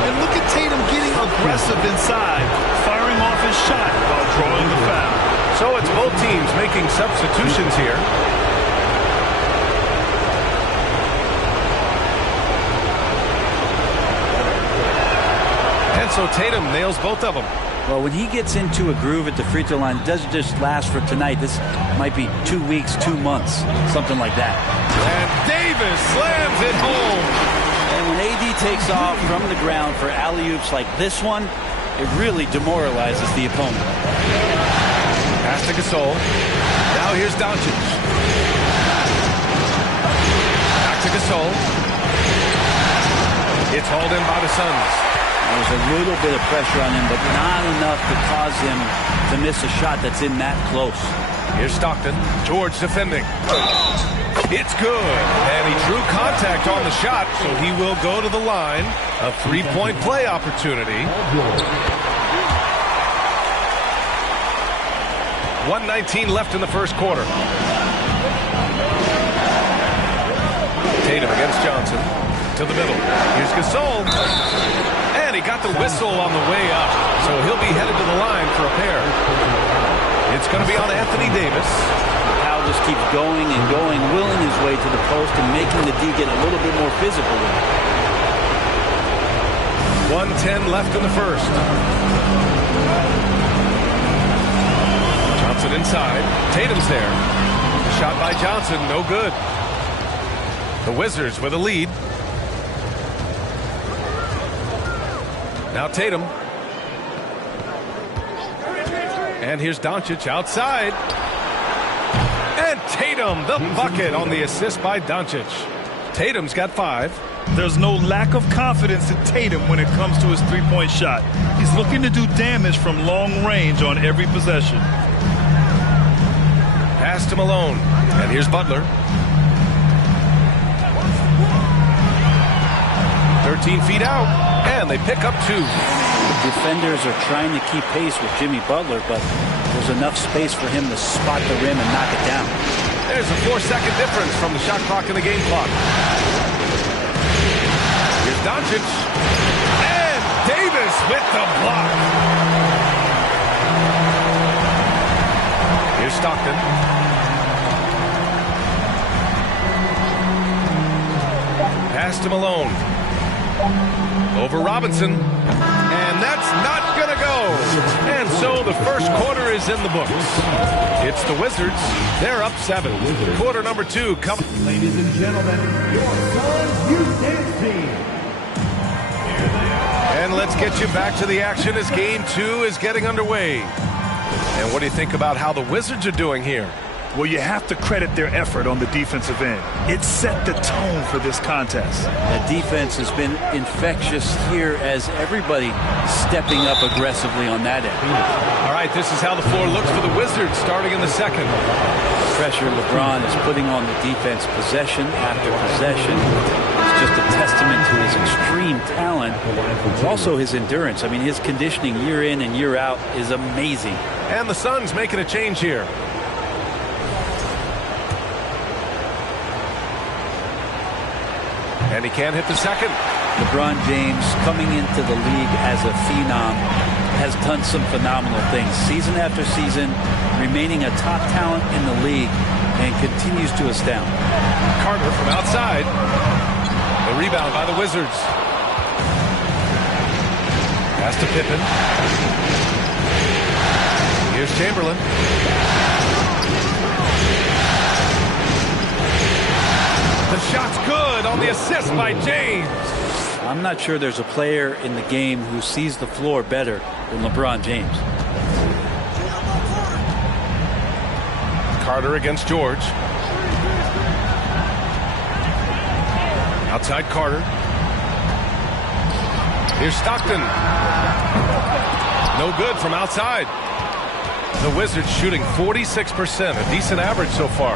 And look at Tatum getting aggressive inside, firing off his shot while drawing the foul. So it's both teams making substitutions here. And so Tatum nails both of them. Well, when he gets into a groove at the free throw line, it doesn't just last for tonight. This might be 2 weeks, 2 months, something like that. And Davis slams it home. And when AD takes off from the ground for alley-oops like this one, it really demoralizes the opponent. Pass to Gasol. Now here's Doncic. Back to Gasol. It's hauled in by the Suns. There's a little bit of pressure on him, but not enough to cause him to miss a shot that's in that close. Here's Stockton. George defending. It's good. And he drew contact on the shot, so he will go to the line. A three-point play opportunity. 1:19 left in the first quarter. Tatum against Johnson. To the middle. Here's Gasol. And he got the whistle on the way up. So he'll be headed to the line for a pair. It's going to be on Anthony Davis. Powell just keeps going and going, willing his way to the post and making the D get a little bit more physical with it. 1:10 left in the first. Johnson inside. Tatum's there. Shot by Johnson, no good. The Wizards with a lead. Now Tatum. And here's Doncic outside. And Tatum, the bucket on the assist by Doncic. Tatum's got 5. There's no lack of confidence in Tatum when it comes to his three-point shot. He's looking to do damage from long range on every possession. Pass to Malone. And here's Butler. 13 feet out. And they pick up 2. The defenders are trying to keep pace with Jimmy Butler, but there's enough space for him to spot the rim and knock it down. There's a 4-second difference from the shot clock and the game clock. Here's Doncic. And Davis with the block. Here's Stockton. Pass to Malone. Over Robinson. And that's not going to go. And so the first quarter is in the books. It's the Wizards. They're up 7. Quarter number 2 coming. Ladies and gentlemen, your Suns Youth Dance Team. And let's get you back to the action as game 2 is getting underway. And what do you think about how the Wizards are doing here? Well, you have to credit their effort on the defensive end. It set the tone for this contest. The defense has been infectious here as everybody stepping up aggressively on that end. All right, this is how the floor looks for the Wizards starting in the second. The pressure LeBron is putting on the defense possession after possession. It's just a testament to his extreme talent. It's also his endurance. I mean, his conditioning year in and year out is amazing. And the Suns making a change here. And he can't hit the second. LeBron James, coming into the league as a phenom, has done some phenomenal things. Season after season, remaining a top talent in the league, and continues to astound. Carter from outside. The rebound by the Wizards. Pass to Pippen. Here's Chamberlain. The The shot's good on the assist by James. I'm not sure there's a player in the game who sees the floor better than LeBron James. Carter against George. Outside Carter. Here's Stockton. No good from outside. The Wizards shooting 46%, a decent average so far.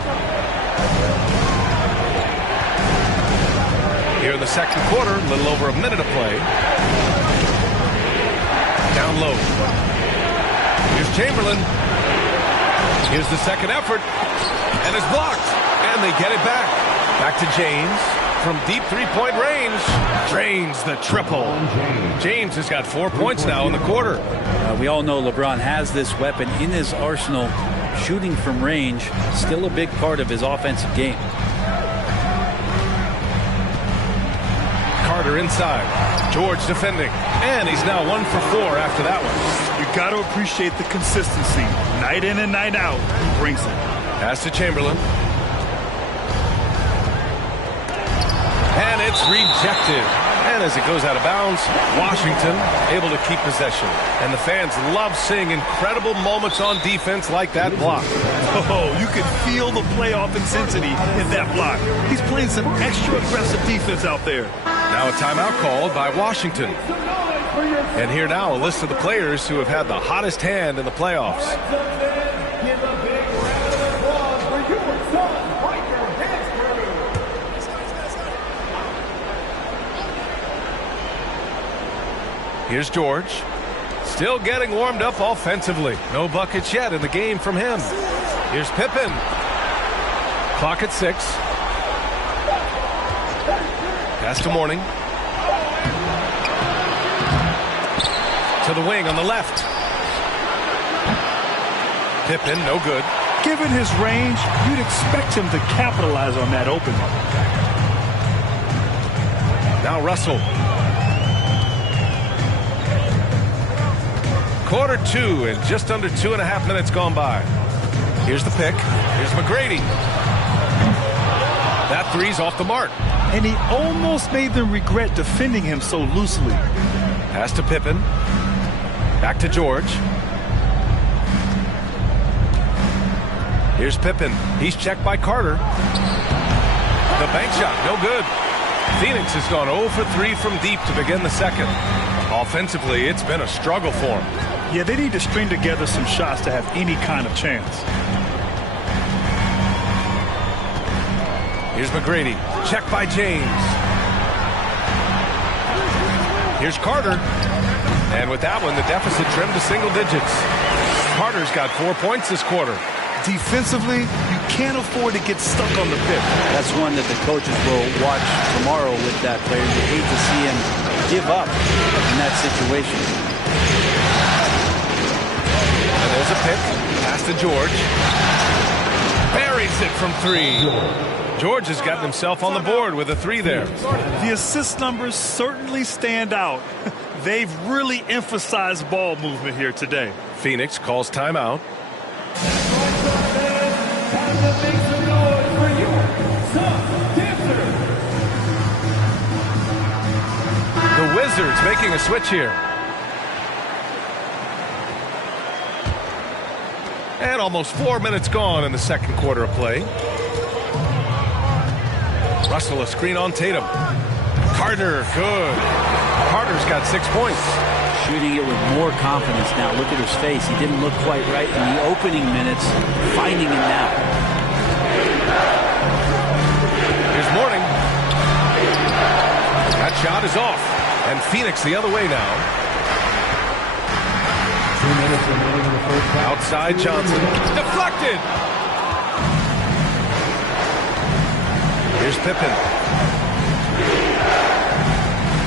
Here in the second quarter, a little over a minute to play. Down low. Here's Chamberlain. Here's the second effort. And it's blocked. And they get it back. Back to James. From deep three-point range, drains the triple. James has got 4 points now in the quarter. We all know LeBron has this weapon in his arsenal. Shooting from range, still a big part of his offensive game. Carter inside. George defending. And he's now 1 for 4 after that one. You got to appreciate the consistency. Night in and night out, he brings it. Pass to Chamberlain. And it's rejected. And as it goes out of bounds, Washington able to keep possession. And the fans love seeing incredible moments on defense like that block. Oh, you can feel the playoff intensity in that block. He's playing some extra aggressive defense out there. Now a timeout called by Washington. And here now a list of the players who have had the hottest hand in the playoffs. Here's George. Still getting warmed up offensively. No buckets yet in the game from him. Here's Pippen. Clock at 6. Pass to Mourning. To the wing on the left. Pippen, no good. Given his range, you'd expect him to capitalize on that open. Now Russell. Quarter 2 and just under 2.5 minutes gone by. Here's the pick. Here's McGrady. That three's off the mark. And he almost made them regret defending him so loosely. Pass to Pippen. Back to George. Here's Pippen. He's checked by Carter. The bank shot, no good. Phoenix has gone 0 for 3 from deep to begin the second. Offensively, it's been a struggle for them. Yeah, they need to string together some shots to have any kind of chance. Here's McGrady. Check by James. Here's Carter. And with that one, the deficit trimmed to single digits. Carter's got 4 points this quarter. Defensively, you can't afford to get stuck on the pick. That's one that the coaches will watch tomorrow with that player. You hate to see him give up in that situation. And there's a pick. Pass to George. Buries it from 3. George has gotten himself on the board with a 3 there. The assist numbers certainly stand out. They've really emphasized ball movement here today. Phoenix calls timeout. The Wizards making a switch here. And almost 4 minutes gone in the second quarter of play. Russell a screen on Tatum. Carter, good. Carter's got 6 points. Shooting it with more confidence now. Look at his face. He didn't look quite right in the opening minutes. Finding it now. Here's Mourning. That shot is off. And Phoenix the other way now. 2 minutes remaining in the first half. Outside Johnson. Deflected. Here's Pippen.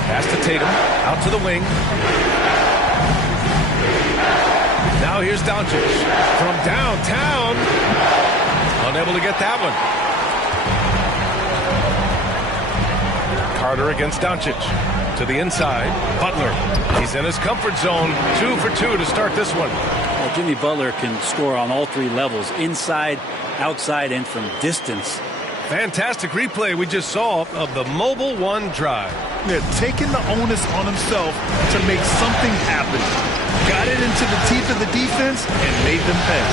Pass to Tatum. Out to the wing. Now here's Doncic. From downtown. Unable to get that one. Carter against Doncic. To the inside. Butler. He's in his comfort zone. 2 for 2 to start this one. Well, Jimmy Butler can score on all 3 levels. Inside, outside, and from distance. Fantastic replay we just saw of the Mobil 1 drive. Yeah, taking the onus on himself to make something happen. Got it into the teeth of the defense and made them pay.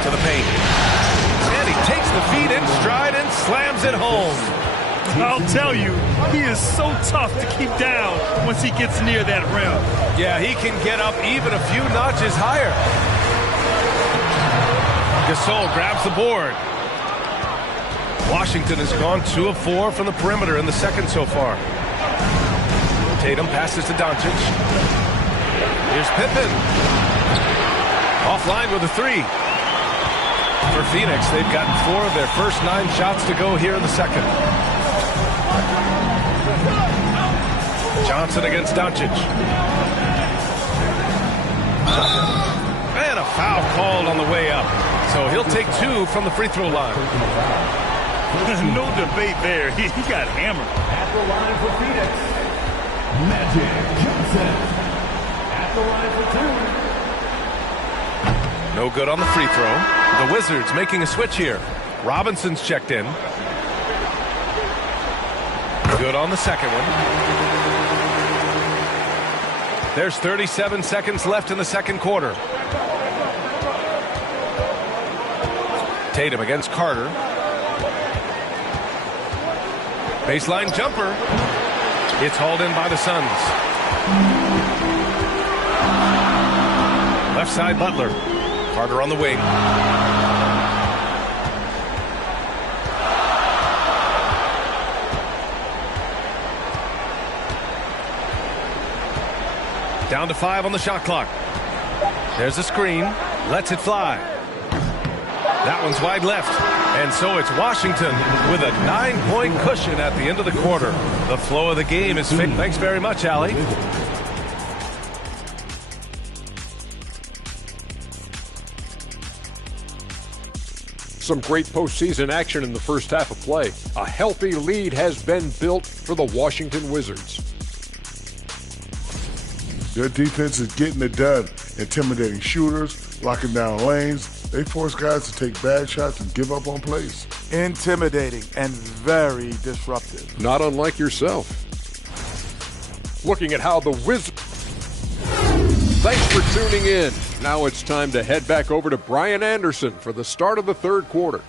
To the paint. And he takes the feet in stride and slams it home. I'll tell you, he is so tough to keep down once he gets near that rim. Yeah, he can get up even a few notches higher. Gasol grabs the board. Washington has gone 2 of 4 from the perimeter in the second so far. Tatum passes to Doncic. Here's Pippen. Offline with a 3. For Phoenix, they've gotten 4 of their first 9 shots to go here in the second. Johnson against Doncic. And a foul called on the way up. So he'll take 2 from the free throw line. No debate there. He got hammered. At the line for Phoenix, Magic Johnson. At the line for 2. No good on the free throw. The Wizards making a switch here. Robinson's checked in. Good on the second one. There's 37 seconds left in the second quarter. Tatum against Carter. Baseline jumper. It's hauled in by the Suns. Left side Butler. Carter on the wing. Down to 5 on the shot clock. There's a screen. Lets it fly. That one's wide left. And so it's Washington with a 9-point cushion at the end of the quarter. The flow of the game is fixed. Thanks very much, Allie. Some great postseason action in the first half of play. A healthy lead has been built for the Washington Wizards. Their defense is getting it done, intimidating shooters, locking down lanes. They force guys to take bad shots and give up on plays. Intimidating and very disruptive. Not unlike yourself. Looking at how the Wizards... Thanks for tuning in. Now it's time to head back over to Brian Anderson for the start of the third quarter.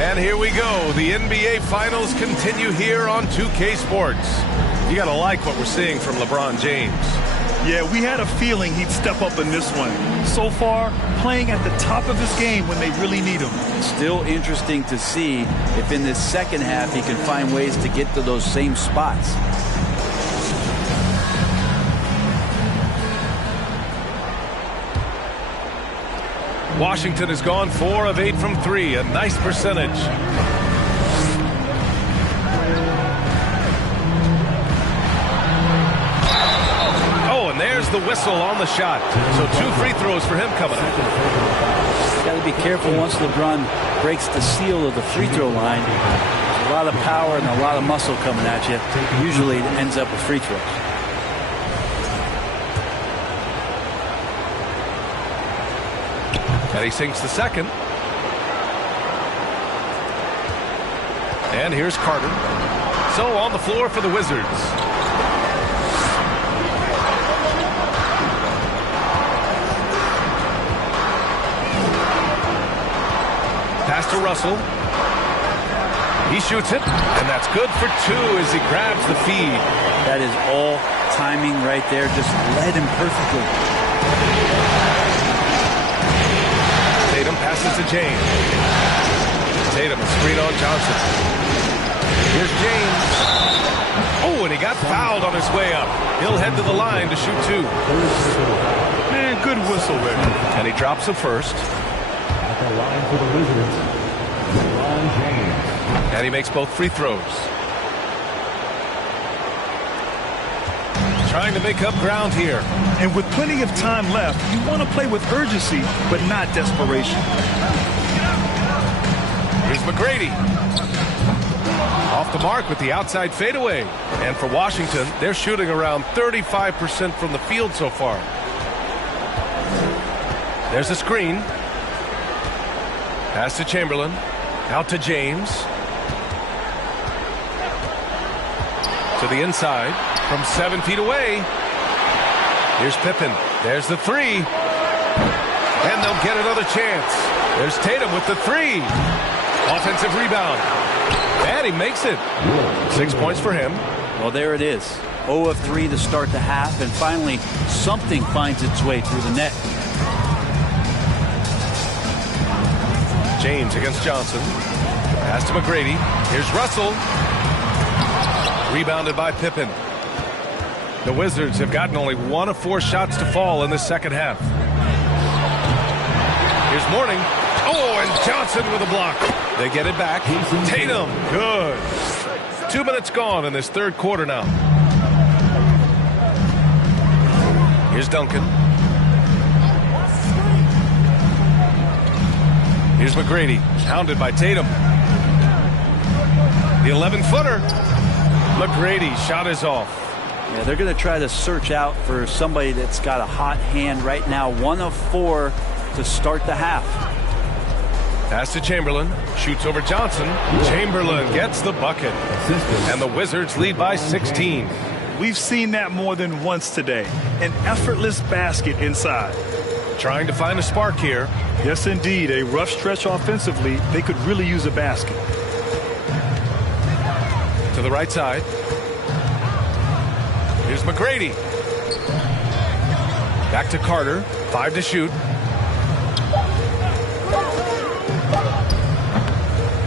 And here we go. The NBA Finals continue here on 2K Sports. You got to like what we're seeing from LeBron James. Yeah, we had a feeling he'd step up in this one. So far, playing at the top of his game when they really need him. Still interesting to see if in this second half he can find ways to get to those same spots. Washington has gone 4 of 8 from 3, a nice percentage. Oh, and there's the whistle on the shot. So 2 free throws for him coming up. Got to be careful once LeBron breaks the seal of the free throw line. There's a lot of power and a lot of muscle coming at you. Usually it ends up with free throws. And he sinks the second. And here's Carter. So on the floor for the Wizards. Pass to Russell. He shoots it, and that's good for 2 as he grabs the feed. That is all timing right there. Just led him perfectly. Tatum passes to James. Tatum, a screen on Johnson. Here's James. Oh, and he got fouled on his way up. He'll head to the line to shoot 2. Man, good whistle there. And he drops the first. At the line for the Wizards, LeBron James. And he makes both free throws. Trying to make up ground here. And with plenty of time left, you want to play with urgency, but not desperation. Here's McGrady. Off the mark with the outside fadeaway. And for Washington, they're shooting around 35% from the field so far. There's a screen. Pass to Chamberlain. Out to James. To the inside from 7 feet away. Here's Pippen. There's the three. And they'll get another chance. There's Tatum with the three. Offensive rebound. And he makes it. 6 points for him. Well, there it is. 0 of 3 to start the half, and finally something finds its way through the net. James against Johnson. Pass to McGrady. Here's Russell. Rebounded by Pippen. The Wizards have gotten only 1 of 4 shots to fall in the second half. Here's Mourning. Oh, and Johnson with a block. They get it back. Tatum. Good. 2 minutes gone in this third quarter now. Here's Duncan. Here's McGrady. Hounded by Tatum. The 11-footer. McGrady shot is off. Yeah, they're going to try to search out for somebody that's got a hot hand right now. 1 of 4 to start the half. Pass to Chamberlain. Shoots over Johnson. Chamberlain gets the bucket. And the Wizards lead by 16. We've seen that more than once today. An effortless basket inside. Trying to find a spark here. Yes, indeed. A rough stretch offensively. They could really use a basket. To the right side. Here's McGrady. Back to Carter. 5 to shoot.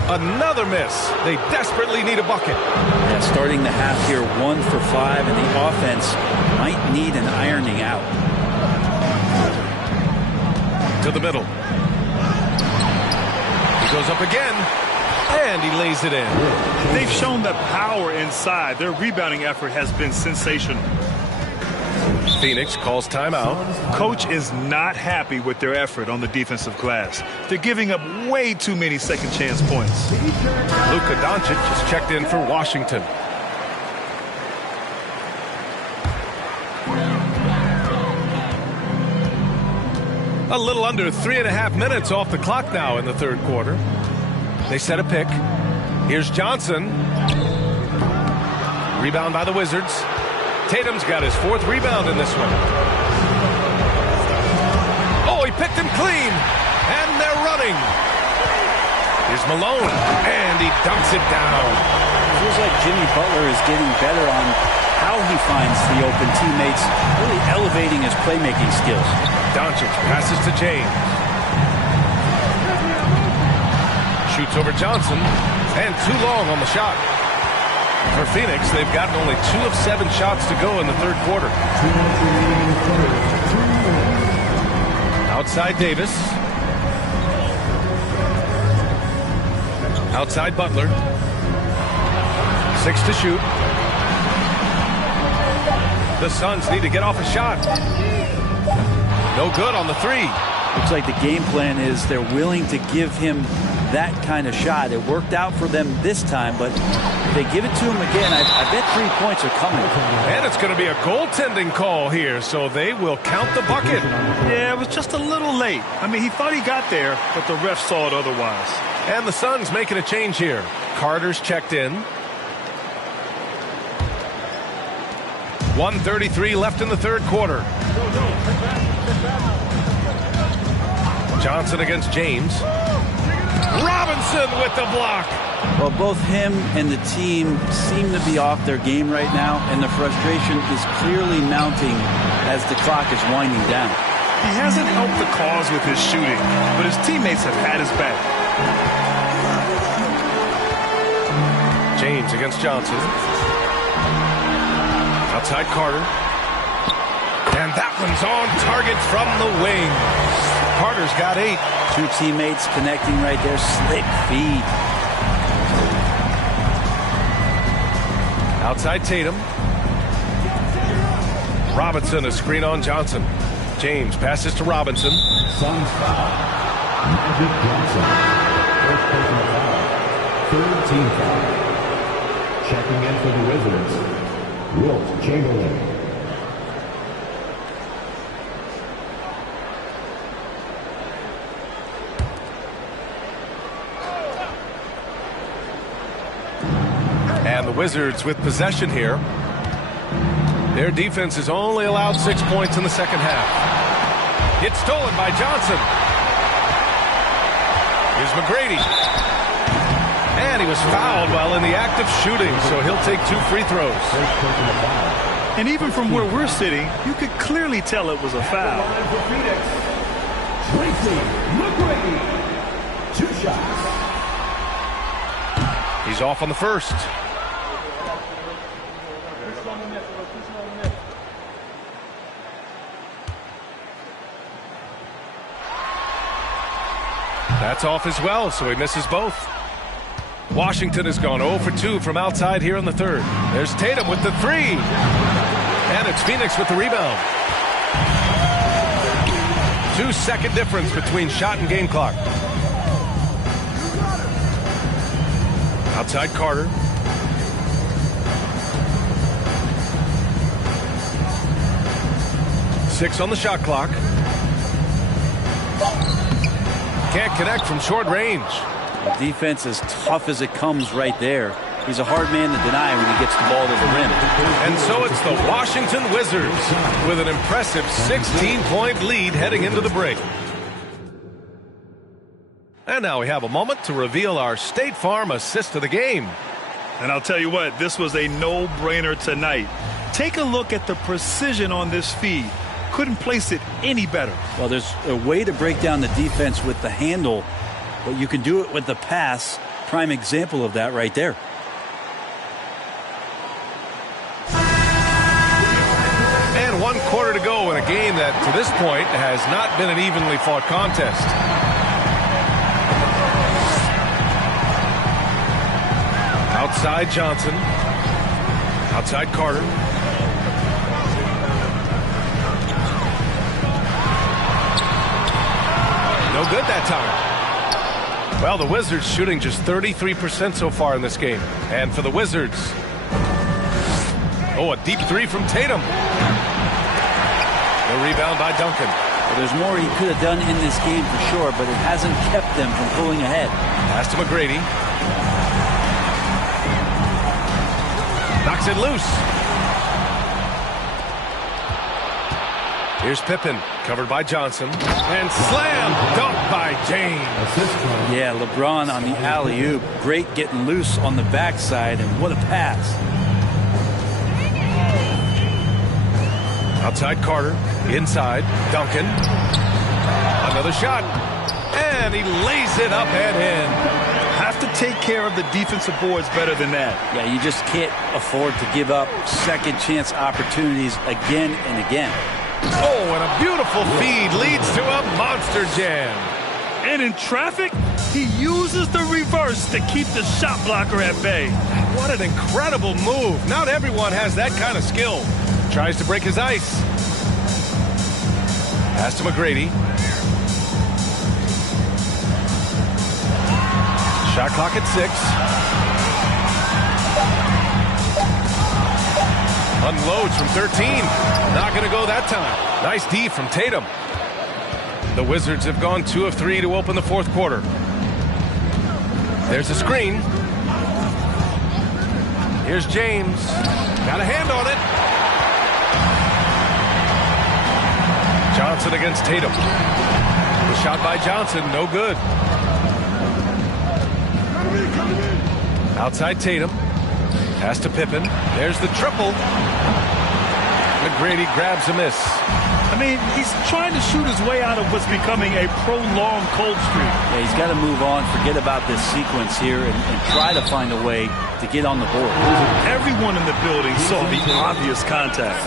Another miss. They desperately need a bucket. Yeah, starting the half here 1 for 5, and the offense might need an ironing out. To the middle. He goes up again, and he lays it in. They've shown the power inside. Their rebounding effort has been sensational. Phoenix calls timeout. Coach is not happy with their effort on the defensive glass. They're giving up way too many second chance points. Luka Doncic just checked in for Washington. A little under 3.5 minutes off the clock now in the third quarter. They set a pick. Here's Johnson. Rebound by the Wizards. Tatum's got his 4th rebound in this one. Oh, he picked him clean. And they're running. Here's Malone. And he dunks it down. Feels like Jimmy Butler is getting better on how he finds the open teammates, really elevating his playmaking skills. Doncic passes to James. Shoots over Johnson. And too long on the shot. For Phoenix, they've gotten only 2 of 7 shots to go in the third quarter. Outside Davis. Outside Butler. 6 to shoot. The Suns need to get off a shot. No good on the 3. Looks like the game plan is they're willing to give him that kind of shot. It worked out for them this time, but if they give it to him again, I bet 3 points are coming. And it's going to be a goaltending call here, so they will count the bucket. Yeah, it was just a little late. I mean, he thought he got there, but the ref saw it otherwise. And the Suns making a change here. Carter's checked in. 1:33 left in the third quarter. Johnson against James. Robinson with the block. Well, both him and the team seem to be off their game right now, and the frustration is clearly mounting as the clock is winding down. He hasn't helped the cause with his shooting, but his teammates have had his back. James against Johnson. Outside Carter. And that one's on target from the wing. Carter's got 8. 2 teammates connecting right there. Slick feed. Outside Tatum. Robinson, a screen on Johnson. James passes to Robinson. Suns foul. Magic Johnson. personal foul. Third team foul. Checking in for the Wizards, Wilt Chamberlain. And the Wizards with possession here. Their defense has only allowed 6 points in the second half. It's stolen by Johnson. Here's McGrady. And he was fouled while in the act of shooting, so he'll take 2 free throws. And even from where we're sitting, you could clearly tell it was a foul. Tracy McGrady. 2 shots. He's off on the first. That's off as well, so he misses both. Washington has gone 0 for 2 from outside here in the third. There's Tatum with the 3. And it's Phoenix with the rebound. 2-second difference between shot and game clock. Outside Carter. Six on the shot clock. Can't connect from short range. The defense is tough as it comes right there. He's a hard man to deny when he gets the ball to the rim. And so it's the Washington Wizards with an impressive 16-point lead heading into the break. And now we have a moment to reveal our State Farm assist of the game. And I'll tell you what, this was a no-brainer tonight. Take a look at the precision on this feed. Couldn't place it any better. Well, there's a way to break down the defense with the handle, but you can do it with the pass. Prime example of that right there. And 1 quarter to go in a game that, to this point, has not been an evenly fought contest. Outside Johnson. Outside Carter. No good that time. Well, the Wizards shooting just 33% so far in this game. And for the Wizards, oh, a deep 3 from Tatum. The rebound by Duncan. Well, there's more he could have done in this game for sure, but it hasn't kept them from pulling ahead. Pass to McGrady. Knocks it loose. Here's Pippen, covered by Johnson. And slam dunk by James. Yeah, LeBron on the alley-oop. Great getting loose on the backside, and what a pass. Outside Carter, inside Duncan. Another shot. And he lays it up and in. Have to take care of the defensive boards better than that. Yeah, you just can't afford to give up second chance opportunities again and again. Oh, and a beautiful feed leads to a monster jam. And in traffic, he uses the reverse to keep the shot blocker at bay. What an incredible move. Not everyone has that kind of skill. Tries to break his ice. Pass to McGrady. Shot clock at 6. Unloads from 13. Not going to go that time. Nice D from Tatum. The Wizards have gone 2 of 3 to open the fourth quarter. There's a screen. Here's James. Got a hand on it. Johnson against Tatum. The shot by Johnson, no good. Outside Tatum. Pass to Pippen. There's the triple. McGrady grabs a miss. I mean, he's trying to shoot his way out of what's becoming a prolonged cold streak. Yeah, he's got to move on, forget about this sequence here, and try to find a way to get on the board. Everyone in the building saw the obvious contact.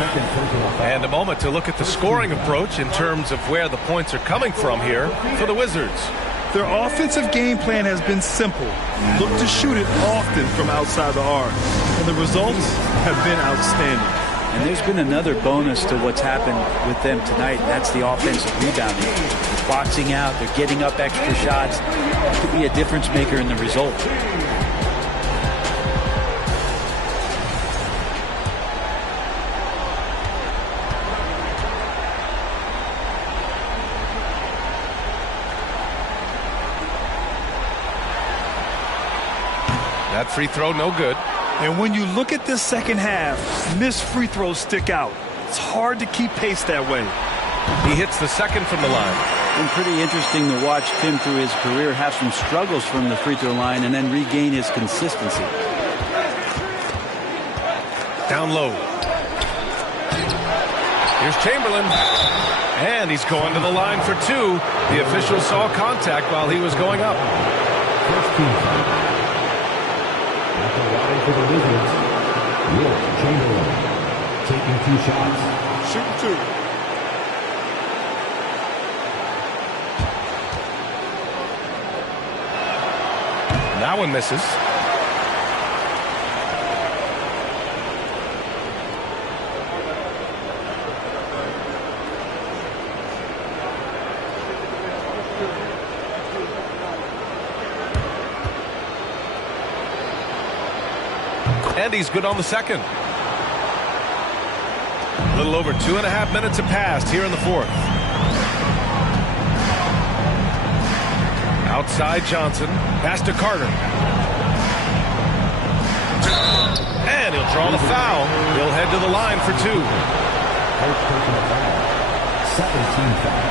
And a moment to look at the scoring approach in terms of where the points are coming from here for the Wizards. Their offensive game plan has been simple. Look to shoot it often from outside the arc. And the results have been outstanding. And there's been another bonus to what's happened with them tonight, and that's the offensive rebounding. They're boxing out, they're getting up extra shots. It could be a difference maker in the result. That free throw, no good. And when you look at this second half, missed free throws stick out. It's hard to keep pace that way. He hits the second from the line. Been pretty interesting to watch Tim through his career have some struggles from the free throw line and then regain his consistency. Down low. Here's Chamberlain. And he's going to the line for two. The official saw contact while he was going up. First team foul. At the line for the Wizards, Wilt Chamberlain taking 2 shots. Shooting 2. That one misses. And he's good on the second. A little over 2.5 minutes have passed here in the fourth. Outside Johnson. Pass to Carter. And he'll draw the foul. He'll head to the line for 2. First personal foul. 17 foul.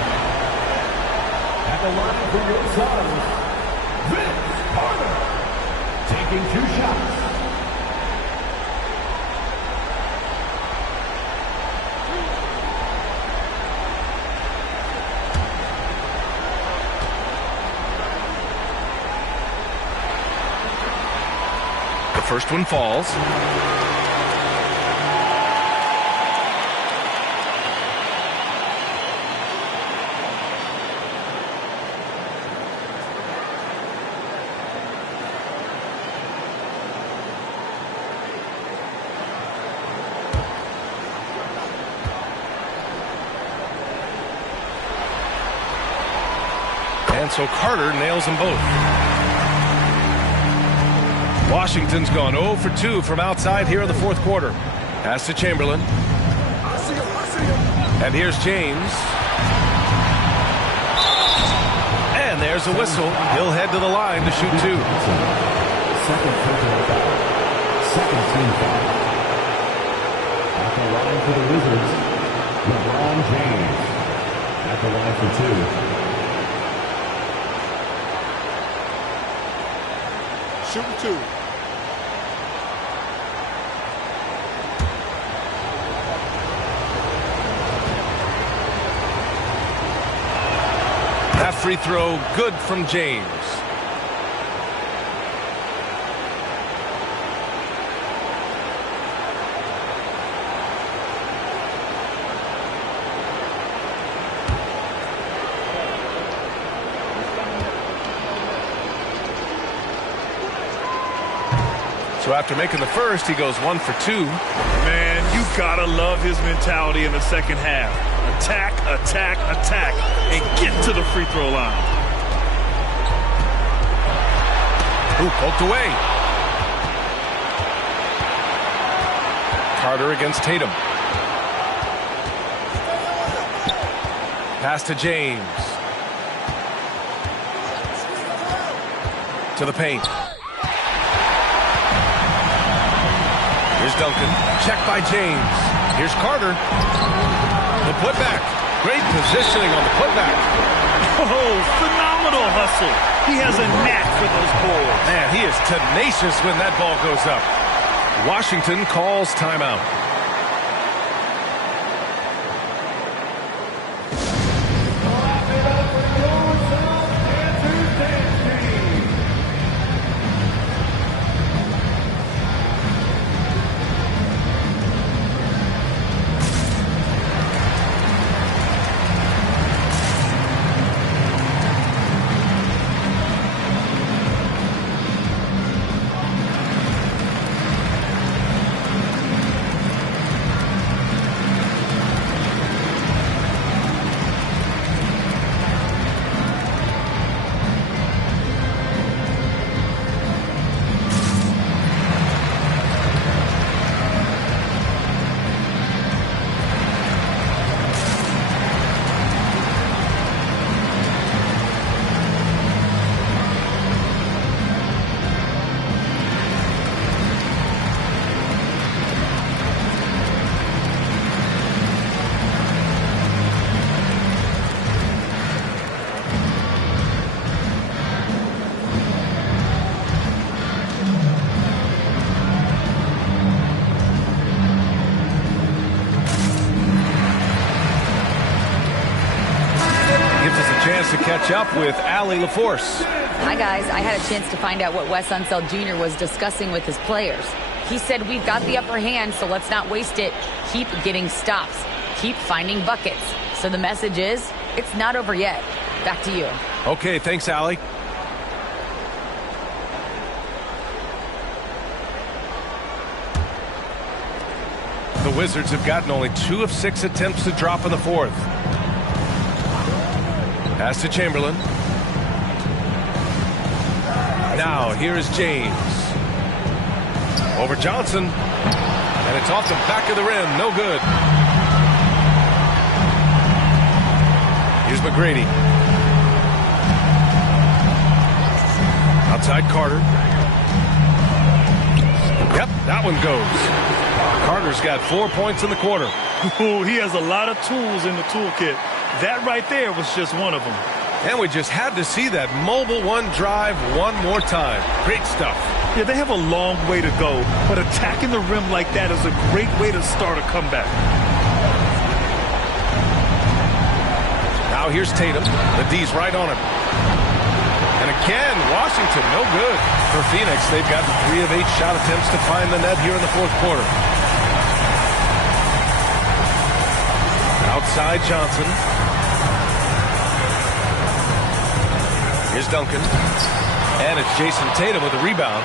At the line for your Suns, Vince Carter taking 2 shots. First one falls. And so Carter nails them both. Washington's gone 0 for 2 from outside here in the fourth quarter. Pass to Chamberlain. And here's James. And there's a whistle. He'll head to the line to shoot 2. Second personal foul. Second team foul. At the line for the Wizards, LeBron James. At the line for 2. Shooting 2. That free throw good from James. So after making the first, he goes 1 for 2. Man, you gotta love his mentality in the second half. Attack, attack, attack, and get to the free throw line. Ooh, poked away. Carter against Tatum. Pass to James. To the paint. Here's Duncan. Checked by James. Here's Carter. The putback. Great positioning on the putback. Oh, phenomenal hustle. He has a knack for those balls. Man, he is tenacious when that ball goes up. Washington calls timeout. to catch up with Allie LaForce. Hi, guys. I had a chance to find out what Wes Unseld Jr. was discussing with his players. He said, we've got the upper hand, so let's not waste it. Keep getting stops. Keep finding buckets. So the message is, it's not over yet. Back to you. Okay, thanks, Allie. The Wizards have gotten only 2 of 6 attempts to drop in the fourth. Pass to Chamberlain. Now, here is James. Over Johnson. And it's off the back of the rim. No good. Here's McGrady. Outside Carter. Yep, that one goes. Carter's got 4 points in the quarter. Ooh, he has a lot of tools in the toolkit. That right there was just one of them. And we just had to see that mobile one drive one more time. Great stuff. Yeah, they have a long way to go, but attacking the rim like that is a great way to start a comeback. Now here's Tatum. The D's right on him. And again, Washington, no good. For Phoenix, they've got 3 of 8 shot attempts to find the net here in the fourth quarter. Outside Johnson. Here's Duncan. And it's Jason Tatum with a rebound.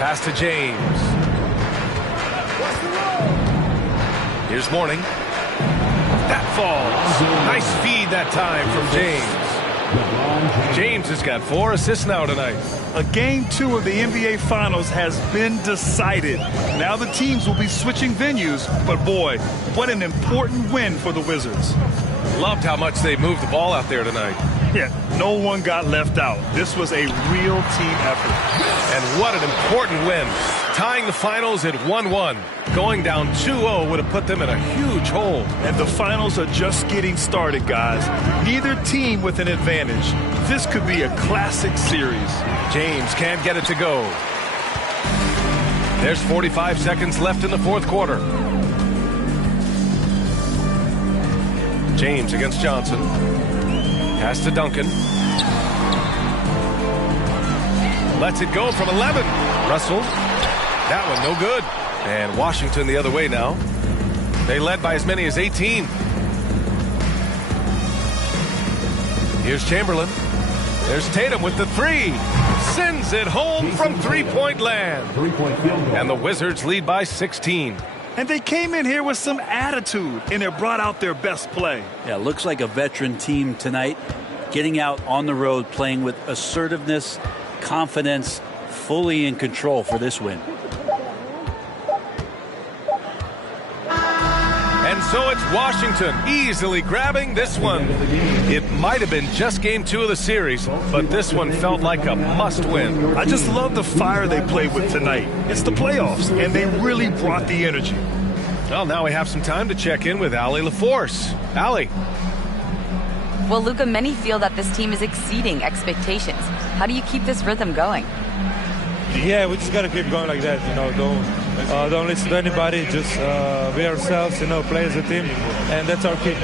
Pass to James. Here's Mourning. That falls. Nice feed that time from James. James has got 4 assists now tonight. A game 2 of the NBA Finals has been decided. Now the teams will be switching venues, but boy, what an important win for the Wizards. Loved how much they moved the ball out there tonight. Yeah, no one got left out. This was a real team effort. And what an important win. Tying the finals at 1-1. Going down 2-0 would have put them in a huge hole. And the finals are just getting started, guys. Neither team with an advantage. This could be a classic series. James can't get it to go. There's 45 seconds left in the fourth quarter. James against Johnson. Pass to Duncan. Lets it go from 11. Russell. That one no good. And Washington the other way now. They led by as many as 18. Here's Chamberlain. There's Tatum with the 3. Sends it home from three-point land. And the Wizards lead by 16. And they came in here with some attitude, and they brought out their best play. Yeah, looks like a veteran team tonight, getting out on the road, playing with assertiveness, confidence, fully in control for this win. And so it's Washington easily grabbing this one. It might have been just game 2 of the series, but this one felt like a must-win. I just love the fire they played with tonight. It's the playoffs, and they really brought the energy. Well, now we have some time to check in with Allie LaForce. Allie. Well, Luka, many feel that this team is exceeding expectations. How do you keep this rhythm going? Yeah, we just got to keep going like that. You know, don't listen to anybody. Just be ourselves. You know, play as a team, and that's our key.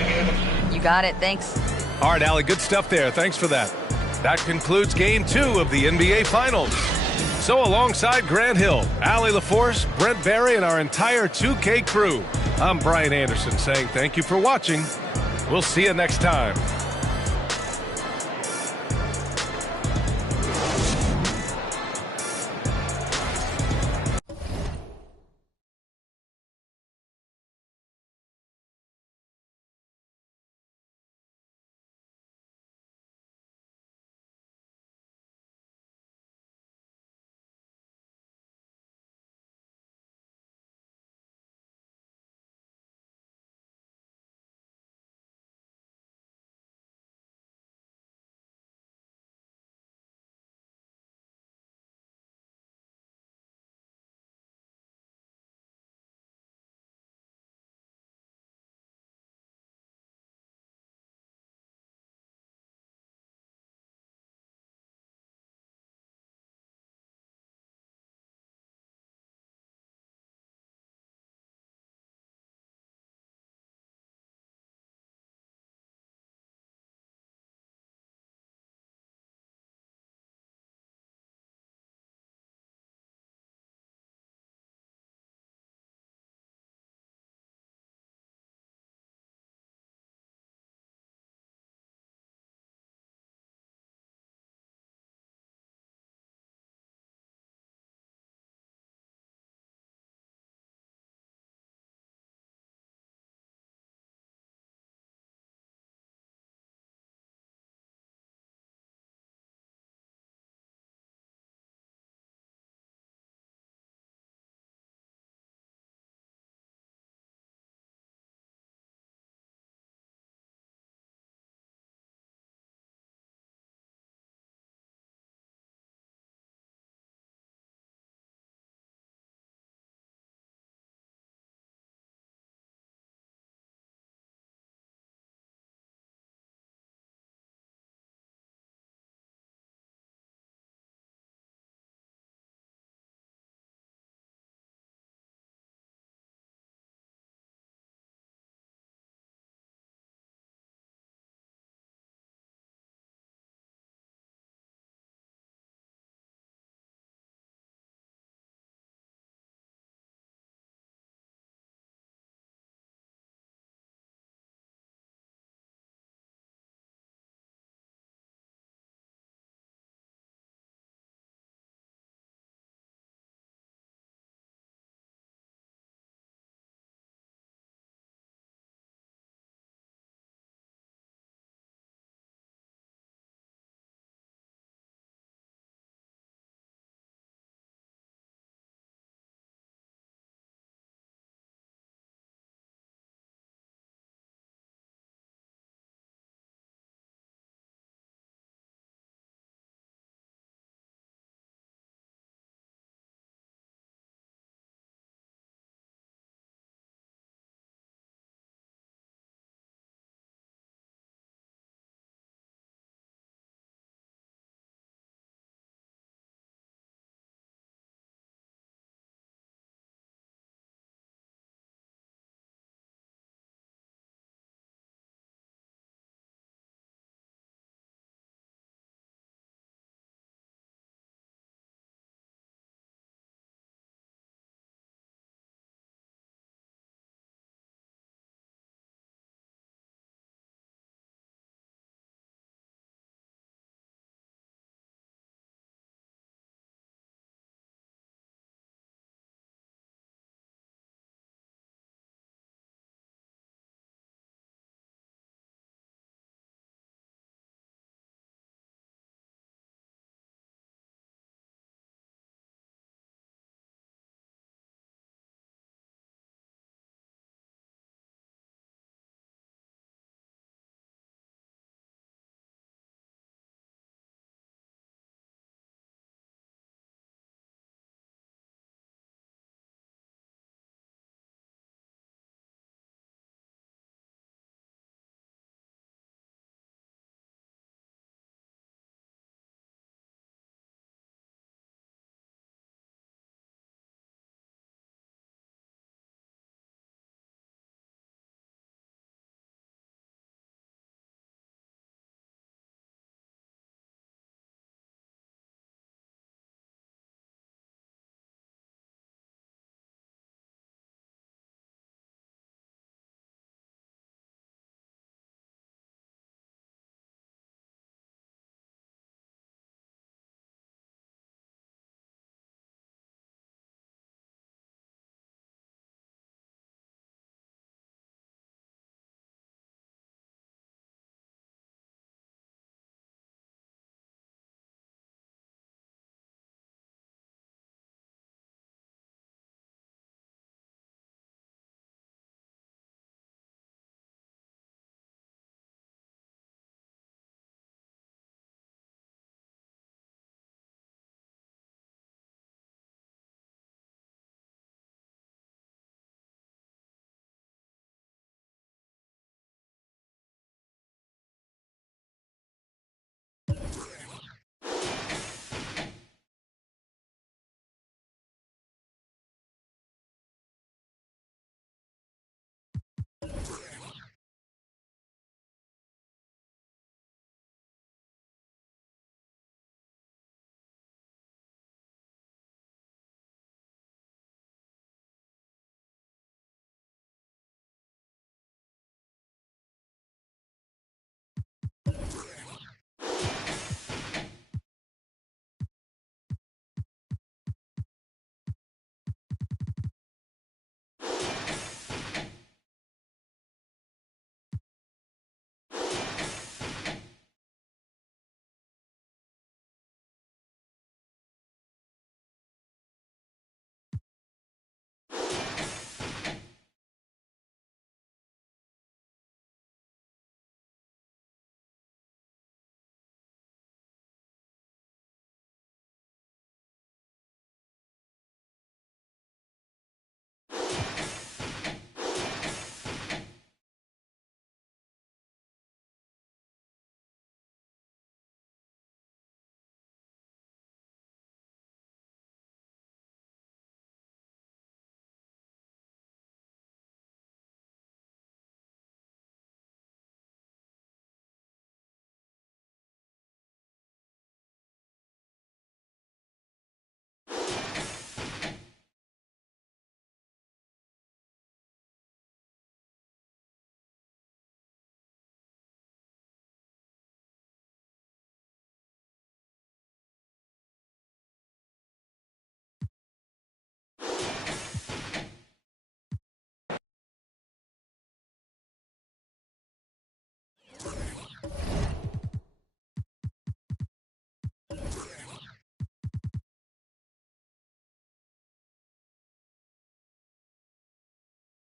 You got it. Thanks. All right, Allie, good stuff there. Thanks for that. That concludes Game 2 of the NBA Finals. So alongside Grant Hill, Allie LaForce, Brent Barry, and our entire 2K crew, I'm Brian Anderson saying thank you for watching. We'll see you next time.